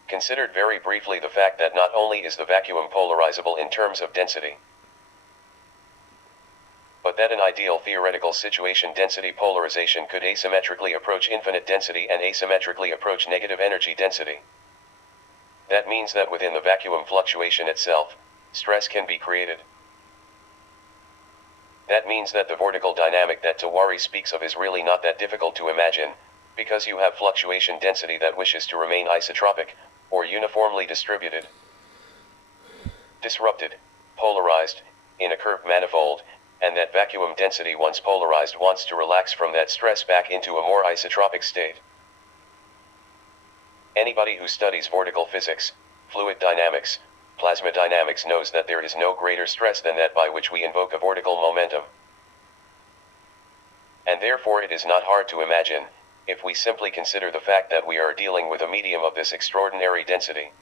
Considered very briefly the fact that not only is the vacuum polarizable in terms of density, but that in ideal theoretical situation density polarization could asymmetrically approach infinite density and asymmetrically approach negative energy density. That means that within the vacuum fluctuation itself, stress can be created. That means that the vortical dynamic that Tawari speaks of is really not that difficult to imagine, because you have fluctuation density that wishes to remain isotropic, or uniformly distributed, disrupted, polarized, in a curved manifold, and that vacuum density once polarized wants to relax from that stress back into a more isotropic state. Anybody who studies vortical physics, fluid dynamics, plasma dynamics knows that there is no greater stress than that by which we invoke a vortical momentum. And therefore it is not hard to imagine, if we simply consider the fact that we are dealing with a medium of this extraordinary density.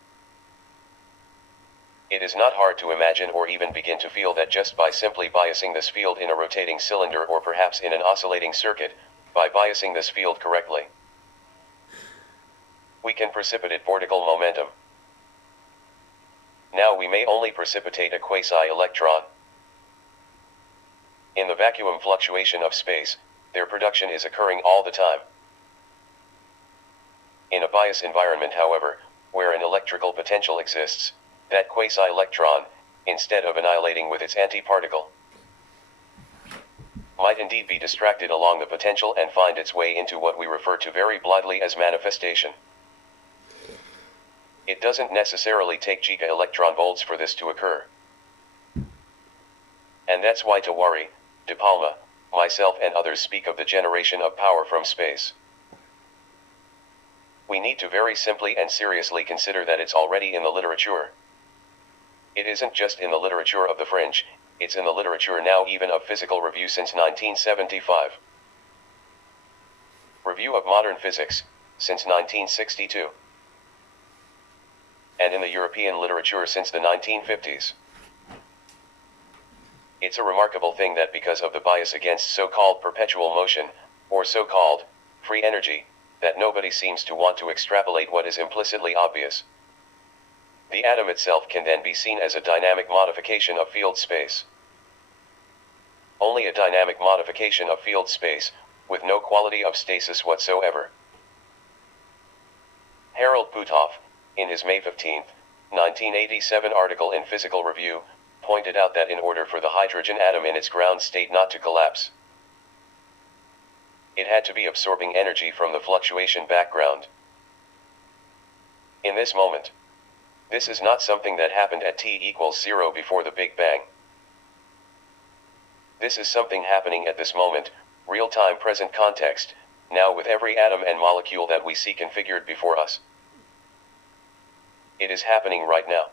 It is not hard to imagine or even begin to feel that just by simply biasing this field in a rotating cylinder or perhaps in an oscillating circuit, by biasing this field correctly, we can precipitate vortical momentum. Now we may only precipitate a quasi-electron. In the vacuum fluctuation of space, their production is occurring all the time. In a bias environment, however, where an electrical potential exists, that quasi-electron, instead of annihilating with its antiparticle, might indeed be distracted along the potential and find its way into what we refer to very blithely as manifestation. It doesn't necessarily take giga-electron volts for this to occur. And that's why Tawari, De Palma, myself and others speak of the generation of power from space. We need to very simply and seriously consider that it's already in the literature. It isn't just in the literature of the fringe, it's in the literature now even of Physical Review since 1975. Review of Modern Physics, since 1962. And in the European literature since the 1950s. It's a remarkable thing that because of the bias against so-called perpetual motion, or so-called free energy, that nobody seems to want to extrapolate what is implicitly obvious. The atom itself can then be seen as a dynamic modification of field space. Only a dynamic modification of field space, with no quality of stasis whatsoever. Harold Puthoff, in his May 15, 1987 article in Physical Review, pointed out that in order for the hydrogen atom in its ground state not to collapse, it had to be absorbing energy from the fluctuation background. In this moment, this is not something that happened at t=0 before the Big Bang. This is something happening at this moment, real-time present context, now with every atom and molecule that we see configured before us. It is happening right now.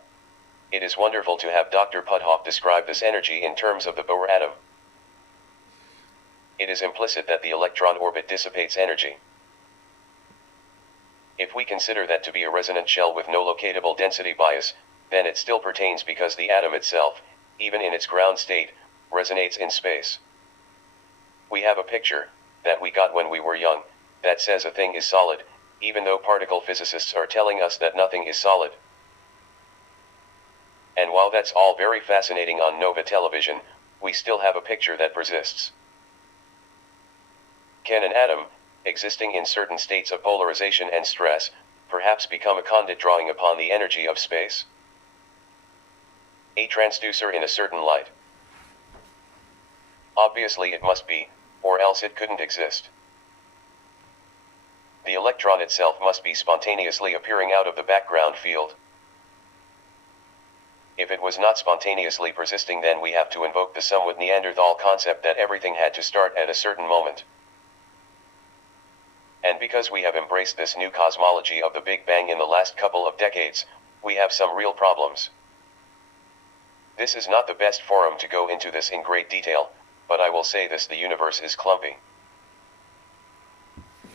It is wonderful to have Dr. Puthoff describe this energy in terms of the Bohr atom. It is implicit that the electron orbit dissipates energy. If we consider that to be a resonant shell with no locatable density bias, then it still pertains because the atom itself, even in its ground state, resonates in space. We have a picture, that we got when we were young, that says a thing is solid, even though particle physicists are telling us that nothing is solid. And while that's all very fascinating on Nova television, we still have a picture that persists. Can an atom, existing in certain states of polarization and stress, perhaps become a conduit drawing upon the energy of space? A transducer in a certain light? Obviously it must be, or else it couldn't exist. The electron itself must be spontaneously appearing out of the background field. If it was not spontaneously persisting, then we have to invoke the somewhat Neanderthal concept that everything had to start at a certain moment. And because we have embraced this new cosmology of the Big Bang in the last couple of decades, we have some real problems. This is not the best forum to go into this in great detail, but I will say this: the universe is clumpy.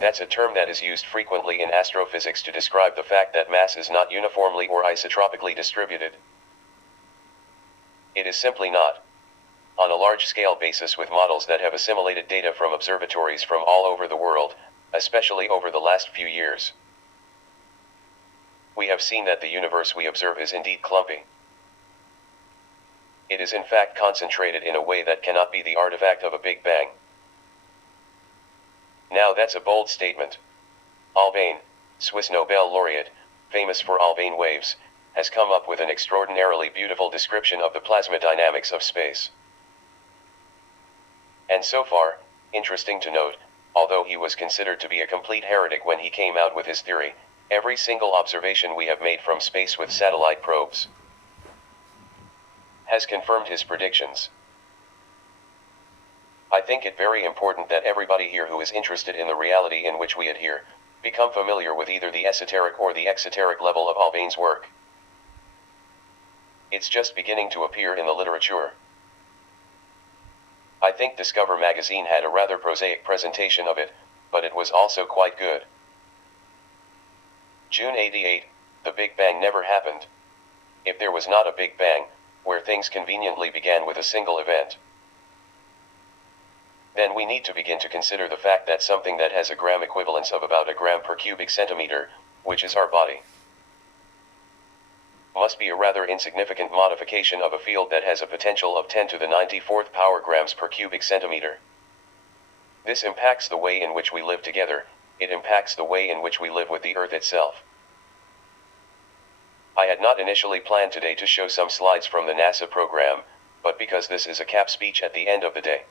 That's a term that is used frequently in astrophysics to describe the fact that mass is not uniformly or isotropically distributed. It is simply not. On a large-scale basis with models that have assimilated data from observatories from all over the world, especially over the last few years, we have seen that the universe we observe is indeed clumpy. It is in fact concentrated in a way that cannot be the artifact of a Big Bang. Now that's a bold statement. Albain, Swiss Nobel laureate, famous for Albain waves, has come up with an extraordinarily beautiful description of the plasma dynamics of space. And so far, interesting to note, although he was considered to be a complete heretic when he came out with his theory, every single observation we have made from space with satellite probes has confirmed his predictions. I think it very important that everybody here who is interested in the reality in which we adhere, become familiar with either the esoteric or the exoteric level of Albain's work. It's just beginning to appear in the literature. I think Discover magazine had a rather prosaic presentation of it, but it was also quite good. June 88, the Big Bang never happened. If there was not a Big Bang, where things conveniently began with a single event, then we need to begin to consider the fact that something that has a gram equivalence of about a gram per cubic centimeter, which is our body, must be a rather insignificant modification of a field that has a potential of 10 to the 94th power grams per cubic centimeter. This impacts the way in which we live together, it impacts the way in which we live with the Earth itself. I had not initially planned today to show some slides from the NASA program, but because this is a cap speech at the end of the day,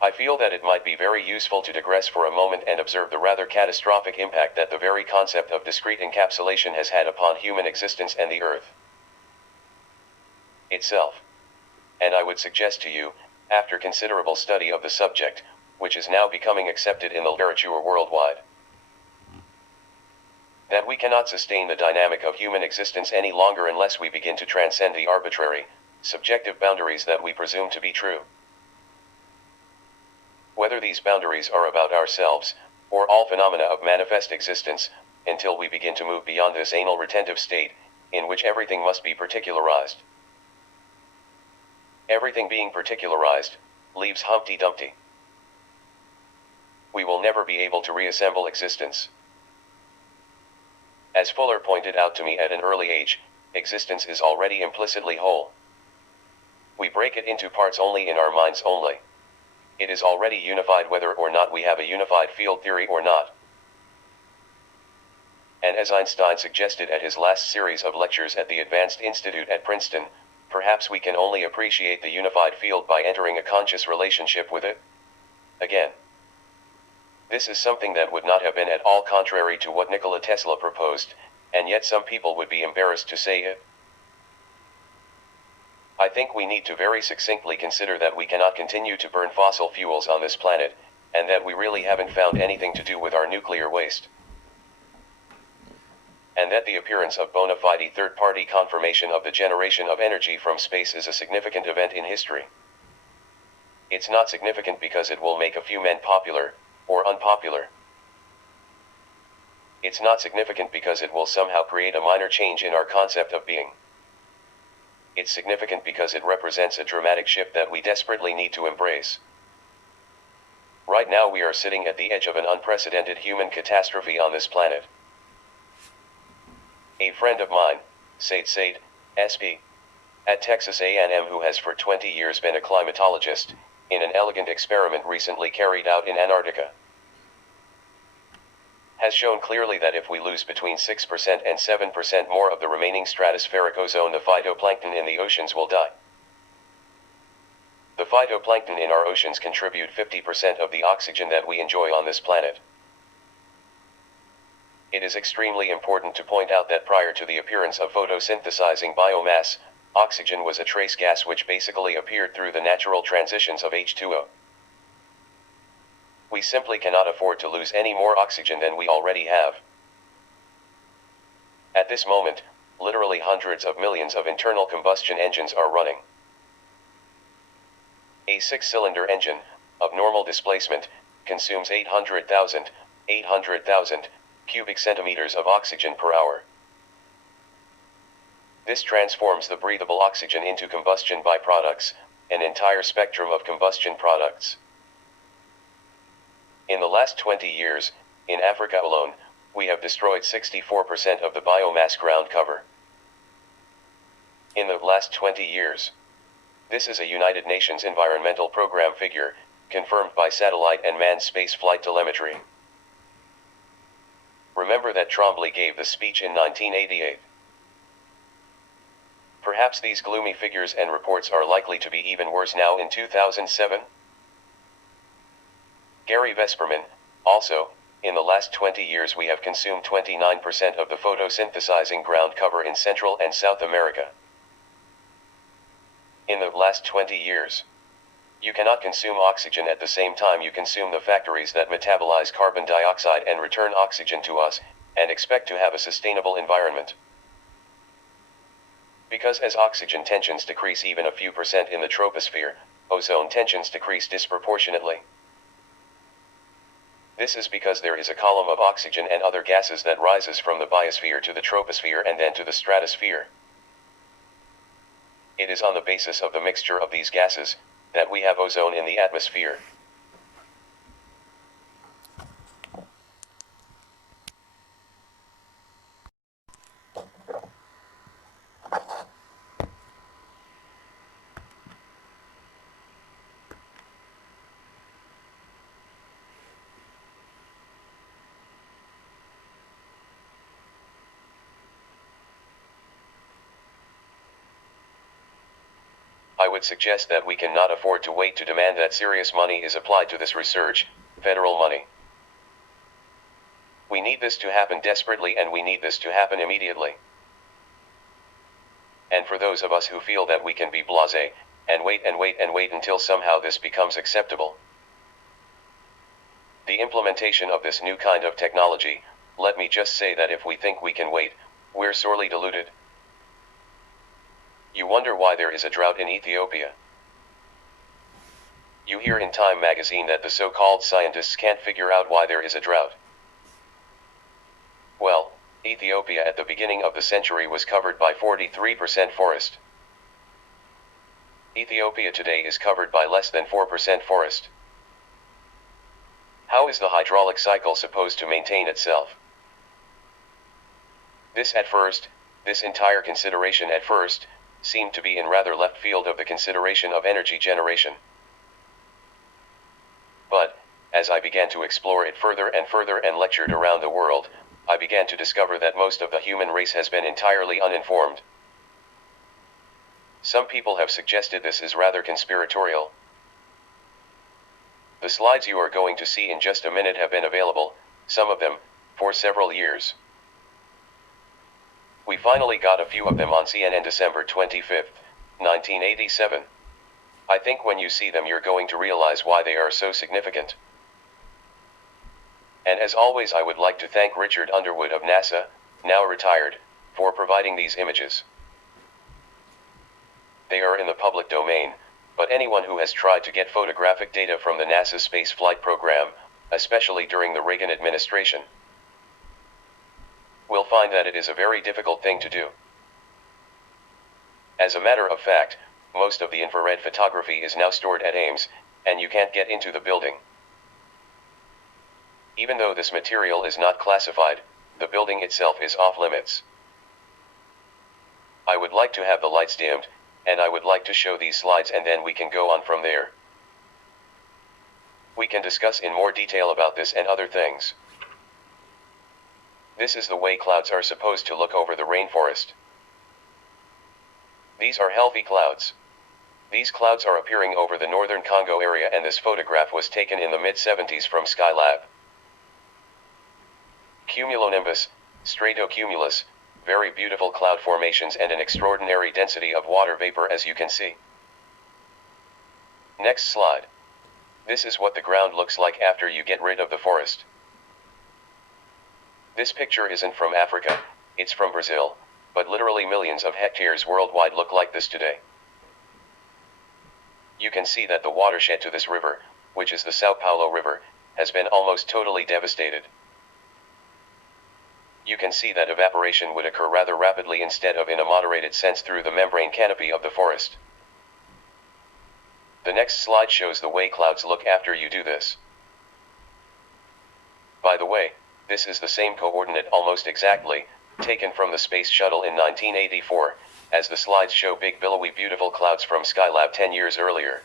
I feel that it might be very useful to digress for a moment and observe the rather catastrophic impact that the very concept of discrete encapsulation has had upon human existence and the Earth itself. And I would suggest to you, after considerable study of the subject, which is now becoming accepted in the literature worldwide, that we cannot sustain the dynamic of human existence any longer unless we begin to transcend the arbitrary, subjective boundaries that we presume to be true. Whether these boundaries are about ourselves, or all phenomena of manifest existence, until we begin to move beyond this anal retentive state, in which everything must be particularized. Everything being particularized, leaves Humpty Dumpty. We will never be able to reassemble existence. As Fuller pointed out to me at an early age, existence is already implicitly whole. We break it into parts only in our minds only. It is already unified whether or not we have a unified field theory or not. And as Einstein suggested at his last series of lectures at the Advanced Institute at Princeton, perhaps we can only appreciate the unified field by entering a conscious relationship with it. Again, this is something that would not have been at all contrary to what Nikola Tesla proposed, and yet some people would be embarrassed to say it. I think we need to very succinctly consider that we cannot continue to burn fossil fuels on this planet, and that we really haven't found anything to do with our nuclear waste. And that the appearance of bona fide third-party confirmation of the generation of energy from space is a significant event in history. It's not significant because it will make a few men popular, or unpopular. It's not significant because it will somehow create a minor change in our concept of being. It's significant because it represents a dramatic shift that we desperately need to embrace. Right now we are sitting at the edge of an unprecedented human catastrophe on this planet. A friend of mine, Said, SP, at Texas A&M, who has for 20 years been a climatologist, in an elegant experiment recently carried out in Antarctica, has shown clearly that if we lose between 6% and 7% more of the remaining stratospheric ozone, the phytoplankton in the oceans will die. The phytoplankton in our oceans contribute 50% of the oxygen that we enjoy on this planet. It is extremely important to point out that prior to the appearance of photosynthesizing biomass, oxygen was a trace gas which basically appeared through the natural transitions of H2O. We simply cannot afford to lose any more oxygen than we already have. At this moment, literally hundreds of millions of internal combustion engines are running. A 6-cylinder engine, of normal displacement, consumes 800,000 cubic centimeters of oxygen per hour. This transforms the breathable oxygen into combustion byproducts, an entire spectrum of combustion products. In the last 20 years, in Africa alone, we have destroyed 64% of the biomass ground cover. In the last 20 years. This is a United Nations Environmental Program figure, confirmed by satellite and manned spaceflight telemetry. Remember that Trombley gave the speech in 1988. Perhaps these gloomy figures and reports are likely to be even worse now in 2007? Gary Vesperman, also, in the last 20 years we have consumed 29% of the photosynthesizing ground cover in Central and South America. In the last 20 years. You cannot consume oxygen at the same time you consume the factories that metabolize carbon dioxide and return oxygen to us, and expect to have a sustainable environment. Because as oxygen tensions decrease even a few percent in the troposphere, ozone tensions decrease disproportionately. This is because there is a column of oxygen and other gases that rises from the biosphere to the troposphere and then to the stratosphere. It is on the basis of the mixture of these gases that we have ozone in the atmosphere. I would suggest that we cannot afford to wait to demand that serious money is applied to this research, federal money. We need this to happen desperately, and we need this to happen immediately. And for those of us who feel that we can be blasé, and wait until somehow this becomes acceptable. The implementation of this new kind of technology, let me just say that if we think we can wait, we're sorely deluded. You wonder why there is a drought in Ethiopia. You hear in Time magazine that the so-called scientists can't figure out why there is a drought. Well, Ethiopia at the beginning of the century was covered by 43% forest. Ethiopia today is covered by less than 4% forest. How is the hydraulic cycle supposed to maintain itself? This entire consideration at first, seemed to be in rather left field of the consideration of energy generation. But, as I began to explore it further and lectured around the world, I began to discover that most of the human race has been entirely uninformed. Some people have suggested this is rather conspiratorial. The slides you are going to see in just a minute have been available, some of them, for several years. We finally got a few of them on CNN December 25, 1987. I think when you see them you're going to realize why they are so significant. And as always I would like to thank Richard Underwood of NASA, now retired, for providing these images. They are in the public domain, but anyone who has tried to get photographic data from the NASA space flight program, especially during the Reagan administration, will find that it is a very difficult thing to do. As a matter of fact, most of the infrared photography is now stored at Ames, and you can't get into the building. Even though this material is not classified, the building itself is off limits. I would like to have the lights dimmed, and I would like to show these slides and then we can go on from there. We can discuss in more detail about this and other things. This is the way clouds are supposed to look over the rainforest. These are healthy clouds. These clouds are appearing over the northern Congo area, and this photograph was taken in the mid-70s from Skylab. Cumulonimbus, stratocumulus, very beautiful cloud formations and an extraordinary density of water vapor, as you can see. Next slide. This is what the ground looks like after you get rid of the forest. This picture isn't from Africa, it's from Brazil, but literally millions of hectares worldwide look like this today. You can see that the watershed to this river, which is the São Paulo River, has been almost totally devastated. You can see that evaporation would occur rather rapidly instead of in a moderated sense through the membrane canopy of the forest. The next slide shows the way clouds look after you do this. By the way, this is the same coordinate almost exactly, taken from the Space Shuttle in 1984, as the slides show big billowy beautiful clouds from Skylab 10 years earlier.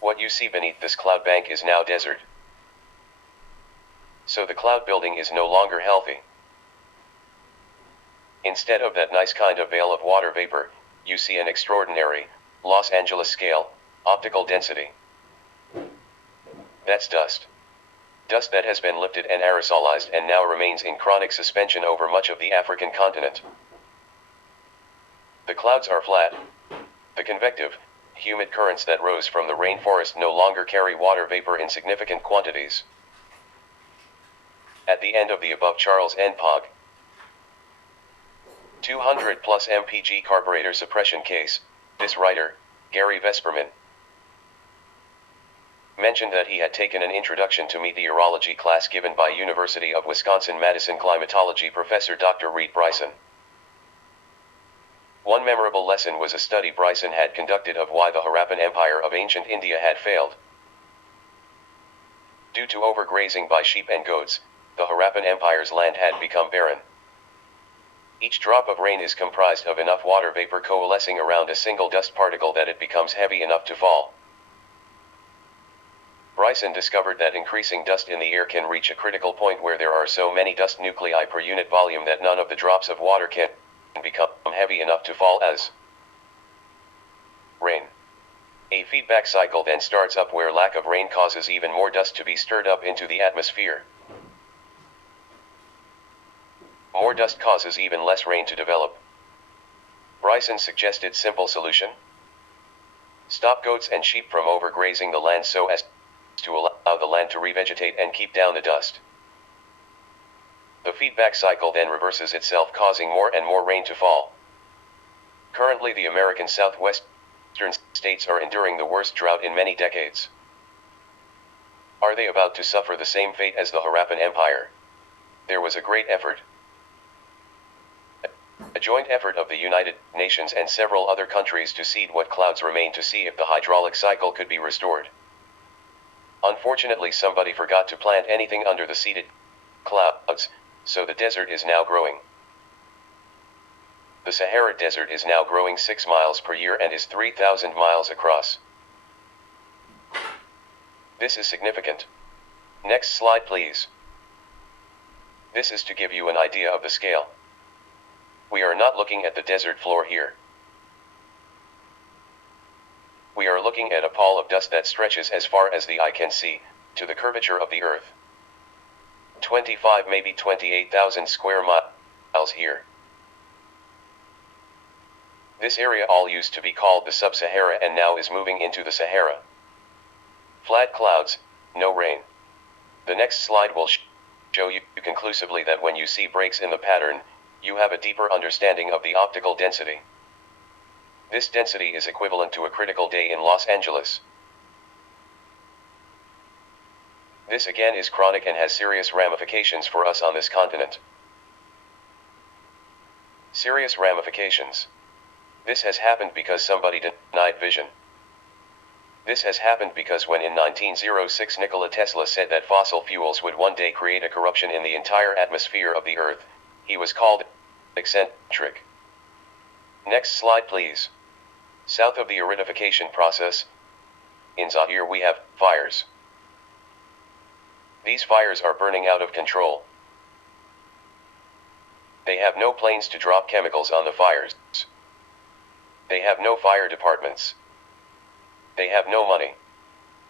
What you see beneath this cloud bank is now desert. So the cloud building is no longer healthy. Instead of that nice kind of veil of water vapor, you see an extraordinary, Los Angeles scale, optical density. That's dust. Dust that has been lifted and aerosolized and now remains in chronic suspension over much of the African continent. The clouds are flat. The convective, humid currents that rose from the rainforest no longer carry water vapor in significant quantities. At the end of the above Charles N. Pog 200 plus mpg carburetor suppression case, this writer, Gary Vesperman, mentioned that he had taken an introduction to meteorology class given by University of Wisconsin-Madison climatology professor Dr. Reed Bryson. One memorable lesson was a study Bryson had conducted of why the Harappan Empire of ancient India had failed. Due to overgrazing by sheep and goats, the Harappan Empire's land had become barren. Each drop of rain is comprised of enough water vapor coalescing around a single dust particle that it becomes heavy enough to fall. Bryson discovered that increasing dust in the air can reach a critical point where there are so many dust nuclei per unit volume that none of the drops of water can become heavy enough to fall as rain. A feedback cycle then starts up where lack of rain causes even more dust to be stirred up into the atmosphere. More dust causes even less rain to develop. Bryson suggested simple solution. Stop goats and sheep from overgrazing the land so as to allow the land to revegetate and keep down the dust. The feedback cycle then reverses itself, causing more and more rain to fall. Currently, the American southwestern states are enduring the worst drought in many decades. Are they about to suffer the same fate as the Harappan Empire? There was a great effort. A joint effort of the United Nations and several other countries to seed what clouds remain to see if the hydraulic cycle could be restored. Unfortunately, somebody forgot to plant anything under the seeded clouds, so the desert is now growing. The Sahara Desert is now growing 6 miles per year and is 3,000 miles across. This is significant. Next slide, please. This is to give you an idea of the scale. We are not looking at the desert floor here. We are looking at a pall of dust that stretches as far as the eye can see, to the curvature of the earth. 25, maybe 28,000 square miles here. This area all used to be called the Sub-Sahara and now is moving into the Sahara. Flat clouds, no rain. The next slide will show you conclusively that when you see breaks in the pattern, you have a deeper understanding of the optical density. This density is equivalent to a critical day in Los Angeles. This again is chronic and has serious ramifications for us on this continent. Serious ramifications. This has happened because somebody denied vision. This has happened because when in 1906 Nikola Tesla said that fossil fuels would one day create a corruption in the entire atmosphere of the Earth, he was called eccentric. Next slide, please. South of the aridification process, in Zaire we have fires. These fires are burning out of control. They have no planes to drop chemicals on the fires. They have no fire departments. They have no money.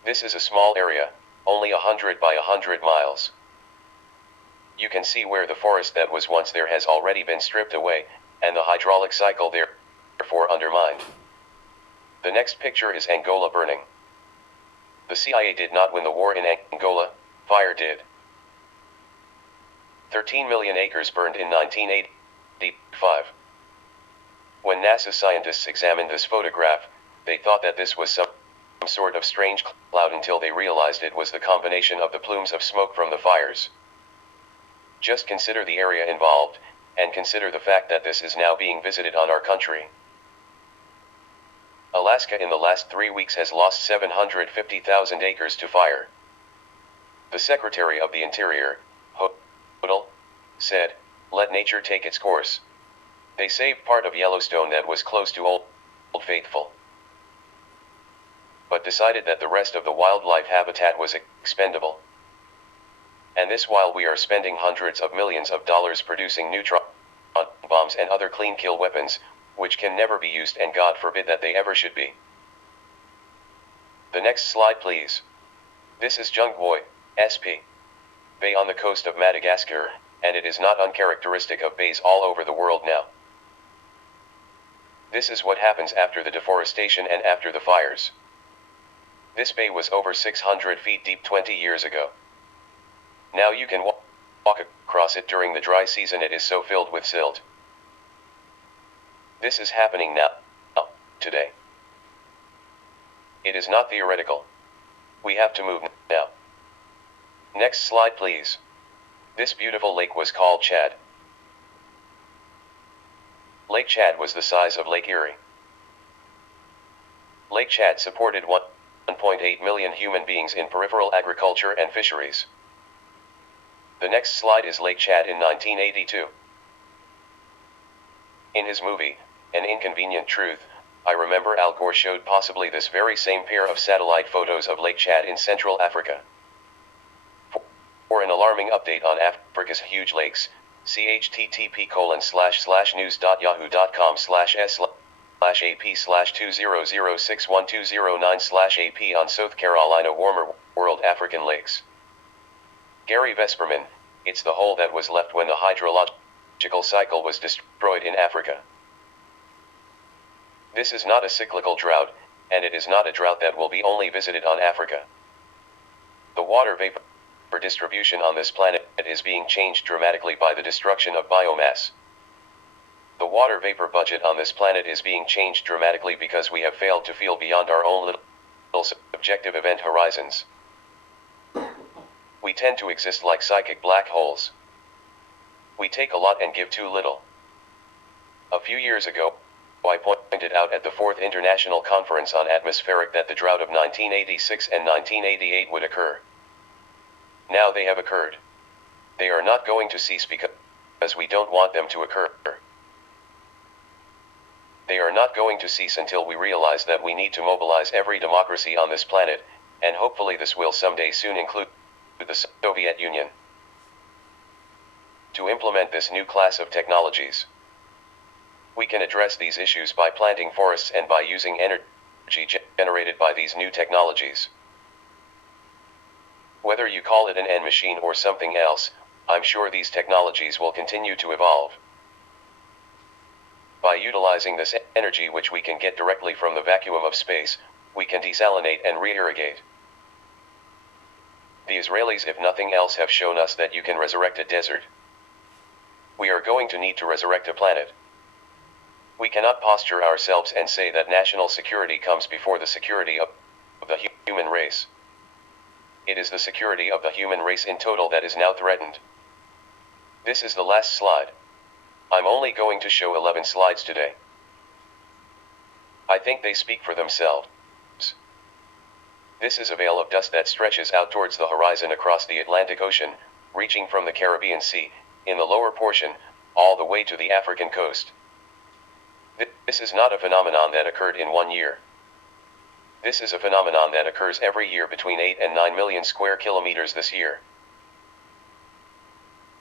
This is a small area, only 100 by 100 miles. You can see where the forest that was once there has already been stripped away, and the hydraulic cycle therefore undermined. The next picture is Angola burning. The CIA did not win the war in Angola, fire did. 13 million acres burned in 1985. When NASA scientists examined this photograph, they thought that this was some sort of strange cloud until they realized it was the combination of the plumes of smoke from the fires. Just consider the area involved, and consider the fact that this is now being visited on our country. Alaska in the last 3 weeks has lost 750,000 acres to fire. The Secretary of the Interior, Hodel, said, "Let nature take its course." They saved part of Yellowstone that was close to Old Faithful, but decided that the rest of the wildlife habitat was expendable. And this while we are spending hundreds of millions of dollars producing neutron bombs and other clean kill weapons, which can never be used, and God forbid that they ever should be. The next slide please. This is Jungboy, SP. Bay on the coast of Madagascar, and it is not uncharacteristic of bays all over the world now. This is what happens after the deforestation and after the fires. This bay was over 600 feet deep 20 years ago. Now you can walk across it during the dry season. It is so filled with silt. This is happening now, today. It is not theoretical. We have to move now. Next slide please. This beautiful lake was called Chad. Lake Chad was the size of Lake Erie. Lake Chad supported 1.8 million human beings in peripheral agriculture and fisheries. The next slide is Lake Chad in 1982. In his movie, An Inconvenient Truth, I remember Al Gore showed possibly this very same pair of satellite photos of Lake Chad in Central Africa. For an alarming update on Africa's huge lakes, see http://news.yahoo.com/s/ap/20061209/ap on South Carolina warmer world African lakes. Gary Vesperman, it's the hole that was left when the hydrological cycle was destroyed in Africa. This is not a cyclical drought, and it is not a drought that will be only visited on Africa. The water vapor distribution on this planet is being changed dramatically by the destruction of biomass. The water vapor budget on this planet is being changed dramatically because we have failed to feel beyond our own little subjective event horizons. We tend to exist like psychic black holes. We take a lot and give too little. A few years ago, I pointed out at the 4th International Conference on Atmospheric that the drought of 1986 and 1988 would occur. Now they have occurred. They are not going to cease because we don't want them to occur. They are not going to cease until we realize that we need to mobilize every democracy on this planet, and hopefully this will someday soon include the Soviet Union, to implement this new class of technologies. We can address these issues by planting forests and by using energy generated by these new technologies. Whether you call it an end machine or something else, I'm sure these technologies will continue to evolve. By utilizing this energy which we can get directly from the vacuum of space, we can desalinate and re-irrigate. The Israelis, if nothing else, have shown us that you can resurrect a desert. We are going to need to resurrect a planet. We cannot posture ourselves and say that national security comes before the security of the human race. It is the security of the human race in total that is now threatened. This is the last slide. I'm only going to show 11 slides today. I think they speak for themselves. This is a veil of dust that stretches out towards the horizon across the Atlantic Ocean, reaching from the Caribbean Sea, in the lower portion, all the way to the African coast. This is not a phenomenon that occurred in 1 year. This is a phenomenon that occurs every year between 8 and 9 million square kilometers this year.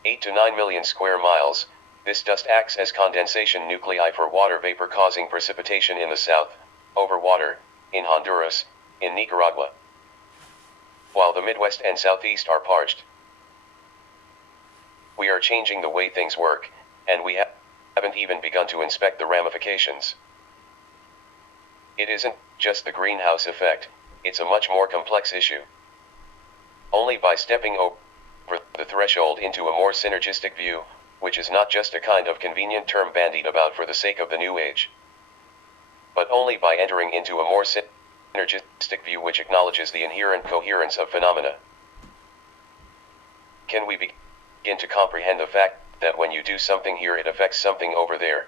8 to 9 million square miles, this dust acts as condensation nuclei for water vapor causing precipitation in the south, over water, in Honduras, in Nicaragua, while the Midwest and Southeast are parched. We are changing the way things work, and we haven't even begun to inspect the ramifications. It isn't just the greenhouse effect, it's a much more complex issue. Only by stepping over the threshold into a more synergistic view, which is not just a kind of convenient term bandied about for the sake of the new age, but only by entering into a more synergistic view which acknowledges the inherent coherence of phenomena. Can we begin to comprehend the fact that when you do something here it affects something over there?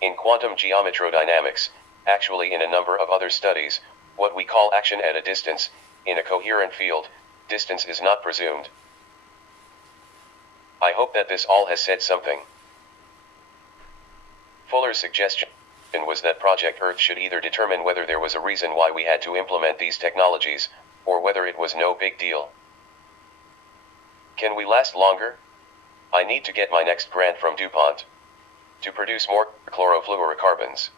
In quantum geometrodynamics, actually in a number of other studies, what we call action at a distance, in a coherent field, distance is not presumed. I hope that this all has said something. Fuller's suggestion was that Project Earth should either determine whether there was a reason why we had to implement these technologies, or whether it was no big deal. Can we last longer? I need to get my next grant from DuPont to produce more chlorofluorocarbons.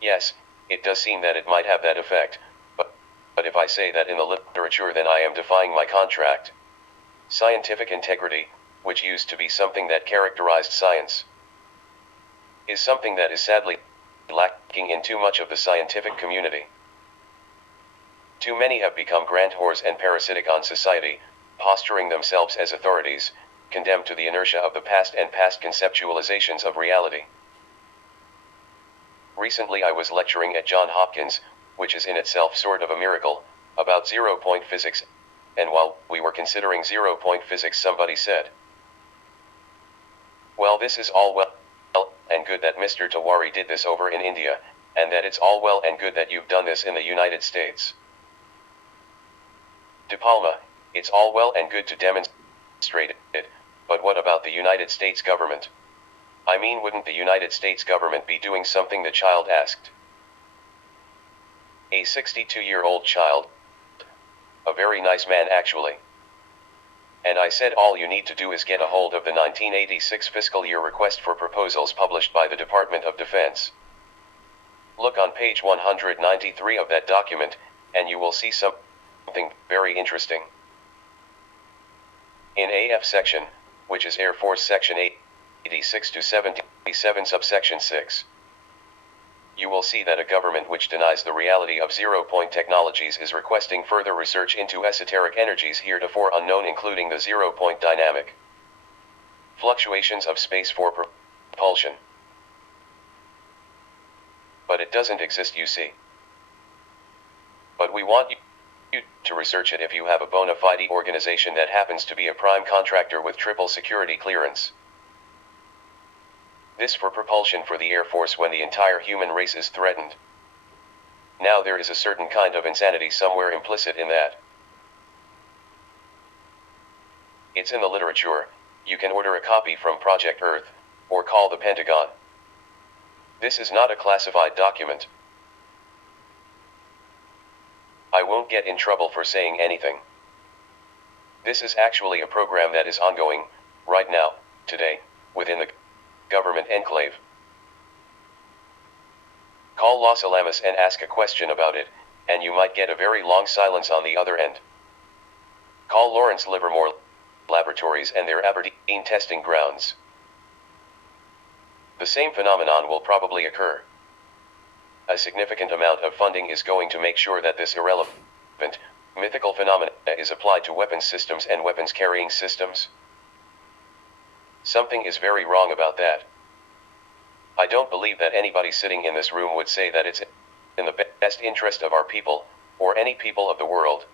Yes, it does seem that it might have that effect, but if I say that in the literature then I am defying my contract. Scientific integrity, which used to be something that characterized science, is something that is sadly lacking in too much of the scientific community. Too many have become grant whores and parasitic on society, posturing themselves as authorities, condemned to the inertia of the past and past conceptualizations of reality. Recently I was lecturing at Johns Hopkins, which is in itself sort of a miracle, about zero-point physics, and while we were considering zero-point physics somebody said, "Well, this is all well and good that Mr. Tiwari did this over in India, and that it's all well and good that you've done this in the United States. De Palma, it's all well and good to demonstrate it, but what about the United States government? I mean, wouldn't the United States government be doing something?" the child asked. A 62-year-old child. A very nice man actually. And I said all you need to do is get a hold of the 1986 fiscal year request for proposals published by the Department of Defense. Look on page 193 of that document, and you will see something very interesting. In AF section, which is Air Force section 86 to 77 subsection 6, you will see that a government which denies the reality of zero-point technologies is requesting further research into esoteric energies heretofore unknown, including the zero-point dynamic fluctuations of space for propulsion. But it doesn't exist, you see. But we want you to research it if you have a bona fide organization that happens to be a prime contractor with triple security clearance. This for propulsion for the Air Force when the entire human race is threatened. Now there is a certain kind of insanity somewhere implicit in that. It's in the literature. You can order a copy from Project Earth, or call the Pentagon. This is not a classified document. I won't get in trouble for saying anything. This is actually a program that is ongoing, right now, today, within the government enclave. Call Los Alamos and ask a question about it, and you might get a very long silence on the other end. Call Lawrence Livermore Laboratories and their Aberdeen testing grounds. The same phenomenon will probably occur. A significant amount of funding is going to make sure that this irrelevant, mythical phenomena is applied to weapons systems and weapons carrying systems. Something is very wrong about that. I don't believe that anybody sitting in this room would say that it's in the best interest of our people, or any people of the world,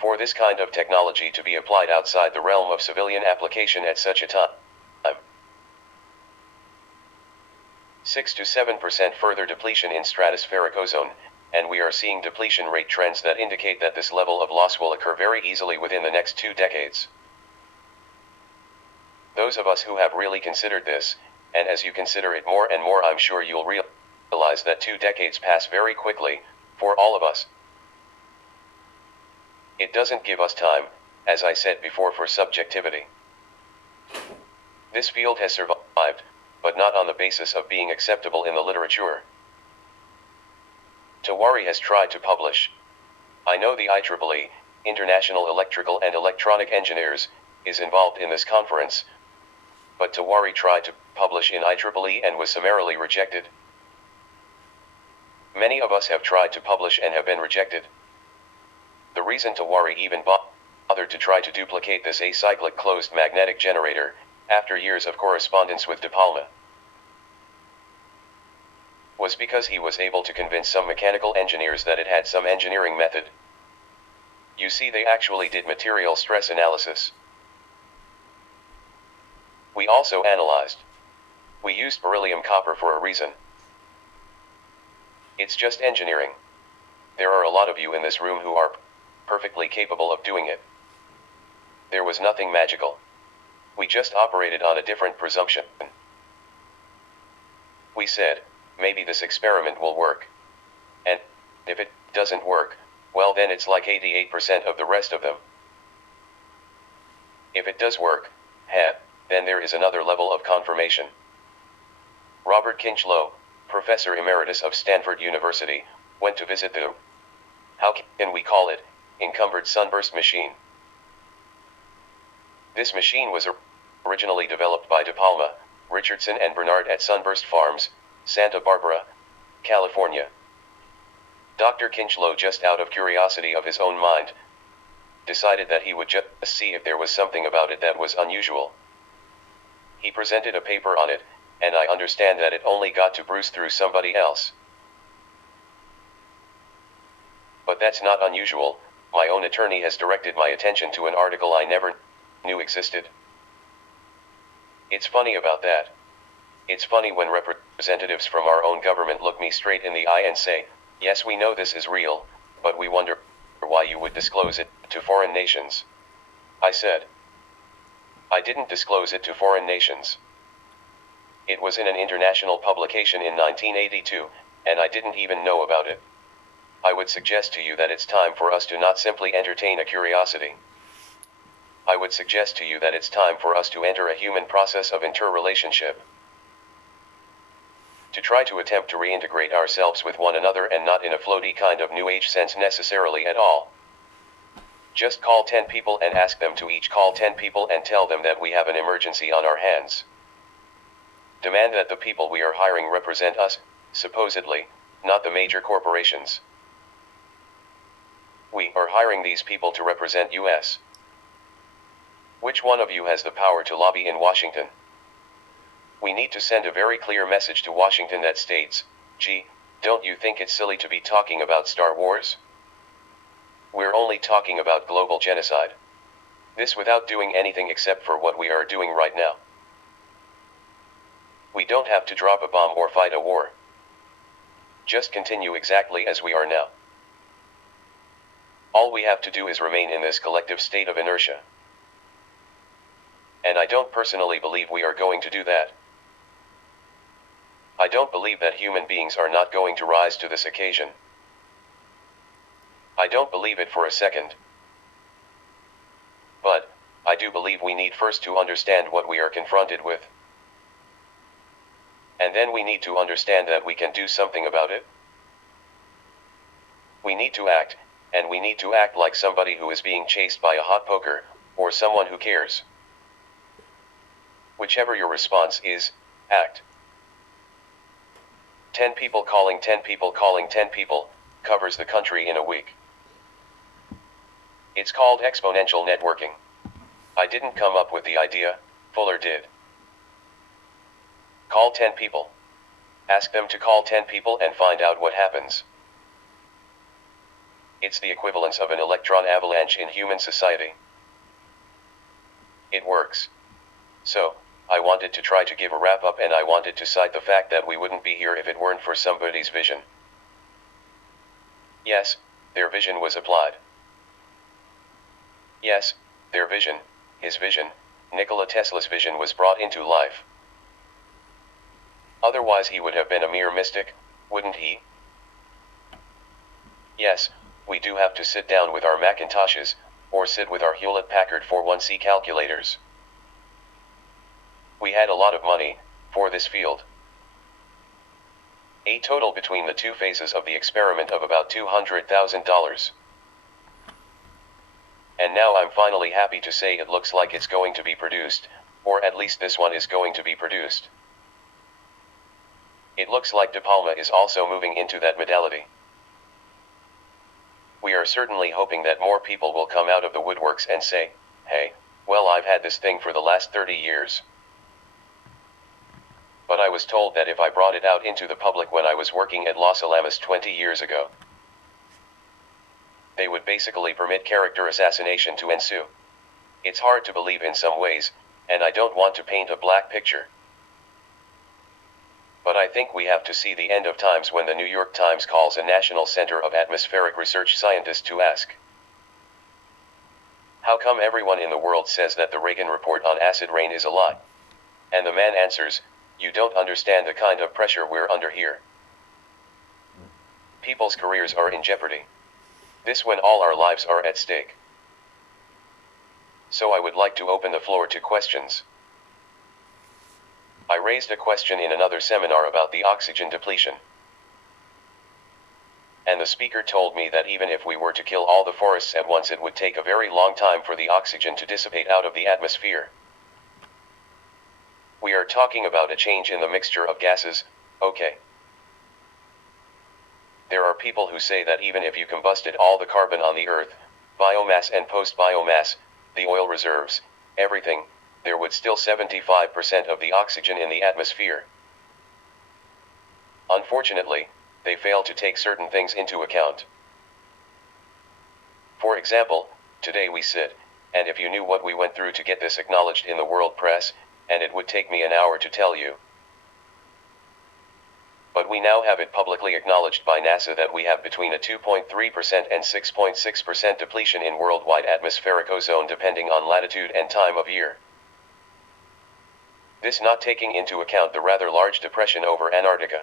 for this kind of technology to be applied outside the realm of civilian application at such a time. 6 to 7% further depletion in stratospheric ozone, and we are seeing depletion rate trends that indicate that this level of loss will occur very easily within the next 2 decades. Those of us who have really considered this, and as you consider it more and more, I'm sure you'll realize that 2 decades pass very quickly, for all of us. It doesn't give us time, as I said before, for subjectivity. This field has survived, but not on the basis of being acceptable in the literature. Tiwari has tried to publish. I know the IEEE, International Electrical and Electronic Engineers, is involved in this conference, but Tiwari tried to publish in IEEE and was summarily rejected. Many of us have tried to publish and have been rejected. The reason Tiwari even bothered to try to duplicate this acyclic closed magnetic generator, after years of correspondence with De Palma, was because he was able to convince some mechanical engineers that it had some engineering method. You see, they actually did material stress analysis. We also analyzed. We used beryllium copper for a reason. It's just engineering. There are a lot of you in this room who are perfectly capable of doing it. There was nothing magical. We just operated on a different presumption. We said, maybe this experiment will work. And if it doesn't work, well then it's like 88% of the rest of them. If it does work, then there is another level of confirmation. Robert Kinchlow, Professor Emeritus of Stanford University, went to visit the, how can we call it, encumbered sunburst machine. This machine was originally developed by De Palma, Richardson and Bernard at Sunburst Farms, Santa Barbara, California. Dr. Kinchlow, just out of curiosity of his own mind, decided that he would just see if there was something about it that was unusual. He presented a paper on it, and I understand that it only got to Bruce through somebody else. But that's not unusual. My own attorney has directed my attention to an article I never knew existed. It's funny about that. It's funny when representatives from our own government look me straight in the eye and say, yes, we know this is real, but we wonder why you would disclose it to foreign nations. I said, I didn't disclose it to foreign nations. It was in an international publication in 1982, and I didn't even know about it. I would suggest to you that it's time for us to not simply entertain a curiosity. I would suggest to you that it's time for us to enter a human process of interrelationship. To try to attempt to reintegrate ourselves with one another, and not in a floaty kind of New Age sense necessarily at all. Just call 10 people and ask them to each call 10 people and tell them that we have an emergency on our hands. Demand that the people we are hiring represent us, supposedly, not the major corporations. We are hiring these people to represent us. Which one of you has the power to lobby in Washington? We need to send a very clear message to Washington that states, gee, don't you think it's silly to be talking about Star Wars? We're only talking about global genocide. This without doing anything except for what we are doing right now. We don't have to drop a bomb or fight a war. Just continue exactly as we are now. All we have to do is remain in this collective state of inertia. And I don't personally believe we are going to do that. I don't believe that human beings are not going to rise to this occasion. I don't believe it for a second. But I do believe we need first to understand what we are confronted with. And then we need to understand that we can do something about it. We need to act, and we need to act like somebody who is being chased by a hot poker, or someone who cares. Whichever your response is, act. 10 people calling 10 people calling 10 people, covers the country in a week. It's called exponential networking. I didn't come up with the idea, Fuller did. Call 10 people. Ask them to call 10 people and find out what happens. It's the equivalence of an electron avalanche in human society. It works. So, I wanted to try to give a wrap-up, and I wanted to cite the fact that we wouldn't be here if it weren't for somebody's vision. Yes, their vision was applied. Yes, their vision, his vision, Nikola Tesla's vision was brought into life. Otherwise he would have been a mere mystic, wouldn't he? Yes, we do have to sit down with our Macintoshes, or sit with our Hewlett-Packard 41C calculators. We had a lot of money for this field. A total between the two phases of the experiment of about $200,000. And now I'm finally happy to say it looks like it's going to be produced, or at least this one is going to be produced. It looks like De Palma is also moving into that modality. We are certainly hoping that more people will come out of the woodworks and say, hey, well, I've had this thing for the last 30 years. but I was told that if I brought it out into the public when I was working at Los Alamos 20 years ago, they would basically permit character assassination to ensue. It's hard to believe in some ways, and I don't want to paint a black picture. But I think we have to see the end of times when the New York Times calls a National Center of Atmospheric Research scientist to ask, how come everyone in the world says that the Reagan report on acid rain is a lie? And the man answers, you don't understand the kind of pressure we're under here. People's careers are in jeopardy. This when all our lives are at stake. So I would like to open the floor to questions. I raised a question in another seminar about the oxygen depletion. And the speaker told me that even if we were to kill all the forests at once, it would take a very long time for the oxygen to dissipate out of the atmosphere. We are talking about a change in the mixture of gases, okay. There are people who say that even if you combusted all the carbon on the earth, biomass and post-biomass, the oil reserves, everything, there would still 75% of the oxygen in the atmosphere. Unfortunately, they fail to take certain things into account. For example, today we sit, and if you knew what we went through to get this acknowledged in the world press, and it would take me an hour to tell you. But we now have it publicly acknowledged by NASA that we have between a 2.3% and 6.6% depletion in worldwide atmospheric ozone depending on latitude and time of year. This not taking into account the rather large depression over Antarctica.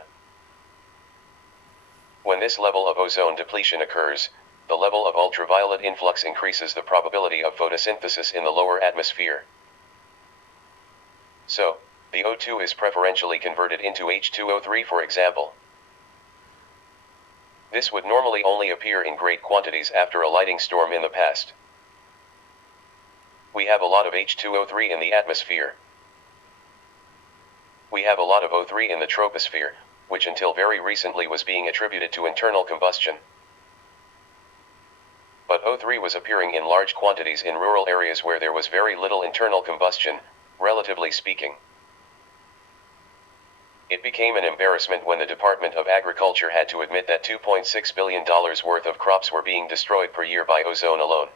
When this level of ozone depletion occurs, the level of ultraviolet influx increases the probability of photosynthesis in the lower atmosphere. So, the O2 is preferentially converted into H2O3, for example. This would normally only appear in great quantities after a lightning storm in the past. We have a lot of H2O3 in the atmosphere. We have a lot of O3 in the troposphere, which until very recently was being attributed to internal combustion. But O3 was appearing in large quantities in rural areas where there was very little internal combustion, relatively speaking. It became an embarrassment when the Department of Agriculture had to admit that $2.6 billion worth of crops were being destroyed per year by ozone alone.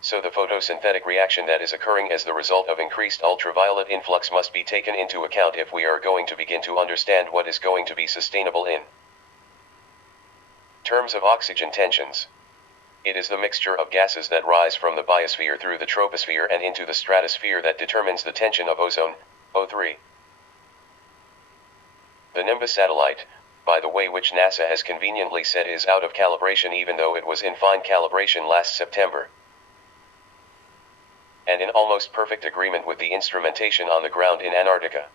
So the photosynthetic reaction that is occurring as the result of increased ultraviolet influx must be taken into account if we are going to begin to understand what is going to be sustainable in terms of oxygen tensions. It is the mixture of gases that rise from the biosphere through the troposphere and into the stratosphere that determines the tension of ozone, O3. The Nimbus satellite, by the way, which NASA has conveniently said is out of calibration even though it was in fine calibration last September, and in almost perfect agreement with the instrumentation on the ground in Antarctica,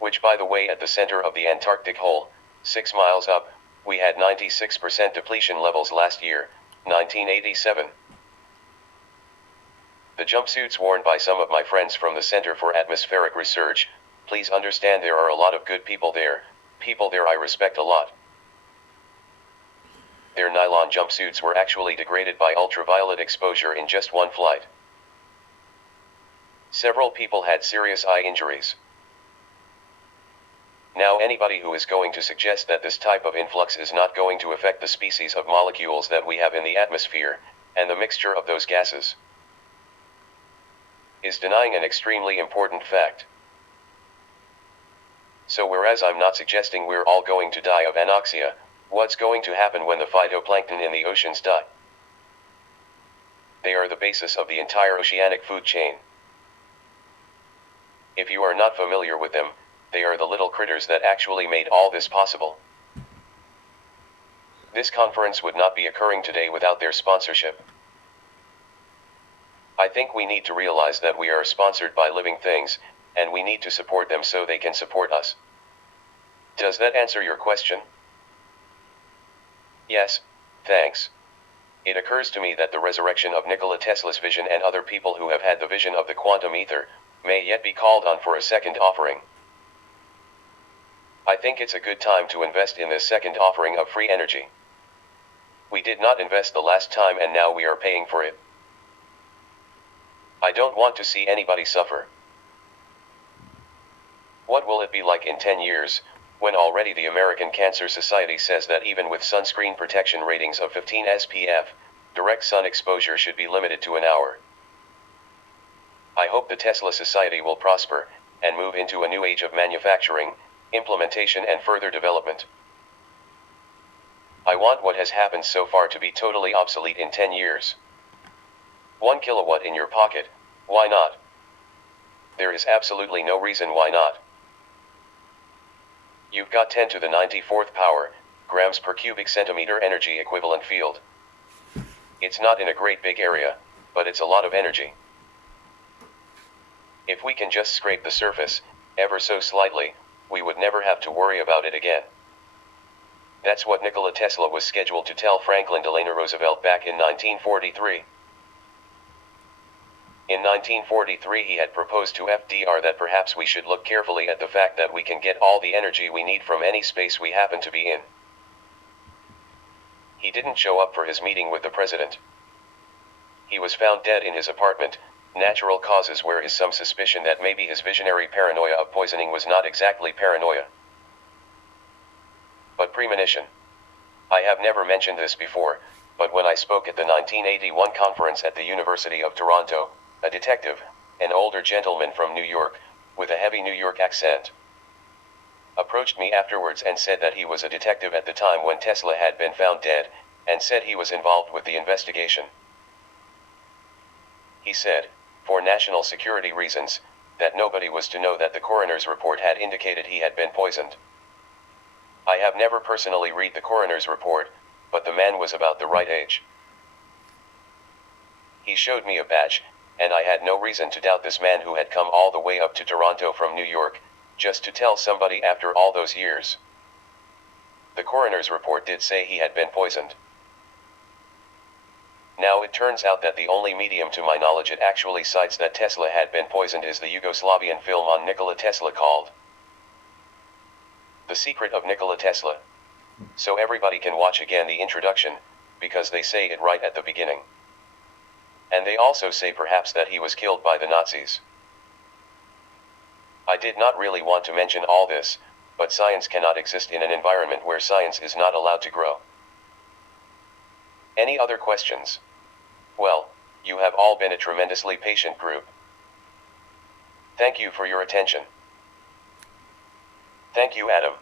which by the way at the center of the Antarctic hole, 6 miles up, we had 96% depletion levels last year, 1987. The jumpsuits worn by some of my friends from the Center for Atmospheric Research, please understand there are a lot of good people there I respect a lot. Their nylon jumpsuits were actually degraded by ultraviolet exposure in just one flight. Several people had serious eye injuries. Now anybody who is going to suggest that this type of influx is not going to affect the species of molecules that we have in the atmosphere, and the mixture of those gases, is denying an extremely important fact. So whereas I'm not suggesting we're all going to die of anoxia, what's going to happen when the phytoplankton in the oceans die? They are the basis of the entire oceanic food chain. If you are not familiar with them, they are the little critters that actually made all this possible. This conference would not be occurring today without their sponsorship. I think we need to realize that we are sponsored by living things, and we need to support them so they can support us. Does that answer your question? Yes, thanks. It occurs to me that the resurrection of Nikola Tesla's vision and other people who have had the vision of the quantum ether may yet be called on for a second offering. I think it's a good time to invest in this second offering of free energy. We did not invest the last time and now we are paying for it. I don't want to see anybody suffer. What will it be like in 10 years, when already the American Cancer Society says that even with sunscreen protection ratings of 15 SPF, direct sun exposure should be limited to an hour? I hope the Tesla Society will prosper, and move into a new age of manufacturing, implementation and further development. I want what has happened so far to be totally obsolete in 10 years. 1 kilowatt in your pocket, why not? There is absolutely no reason why not. You've got 10 to the 94th power, grams per cubic centimeter energy equivalent field. It's not in a great big area, but it's a lot of energy. If we can just scrape the surface, ever so slightly, we would never have to worry about it again. That's what Nikola Tesla was scheduled to tell Franklin Delano Roosevelt back in 1943. In 1943 he had proposed to FDR that perhaps we should look carefully at the fact that we can get all the energy we need from any space we happen to be in. He didn't show up for his meeting with the president. He was found dead in his apartment. Natural causes. Where is some suspicion that maybe his visionary paranoia of poisoning was not exactly paranoia, but premonition. I have never mentioned this before, but when I spoke at the 1981 conference at the University of Toronto, a detective, an older gentleman from New York, with a heavy New York accent, approached me afterwards and said that he was a detective at the time when Tesla had been found dead, and said he was involved with the investigation. He said, for national security reasons, that nobody was to know that the coroner's report had indicated he had been poisoned. I have never personally read the coroner's report, but the man was about the right age. He showed me a badge, and I had no reason to doubt this man who had come all the way up to Toronto from New York, just to tell somebody after all those years. The coroner's report did say he had been poisoned. Now it turns out that the only medium to my knowledge it actually cites that Tesla had been poisoned is the Yugoslavian film on Nikola Tesla called The Secret of Nikola Tesla. So everybody can watch again the introduction, because they say it right at the beginning. And they also say perhaps that he was killed by the Nazis. I did not really want to mention all this, but science cannot exist in an environment where science is not allowed to grow. Any other questions? Well, you have all been a tremendously patient group. Thank you for your attention. Thank you, Adam.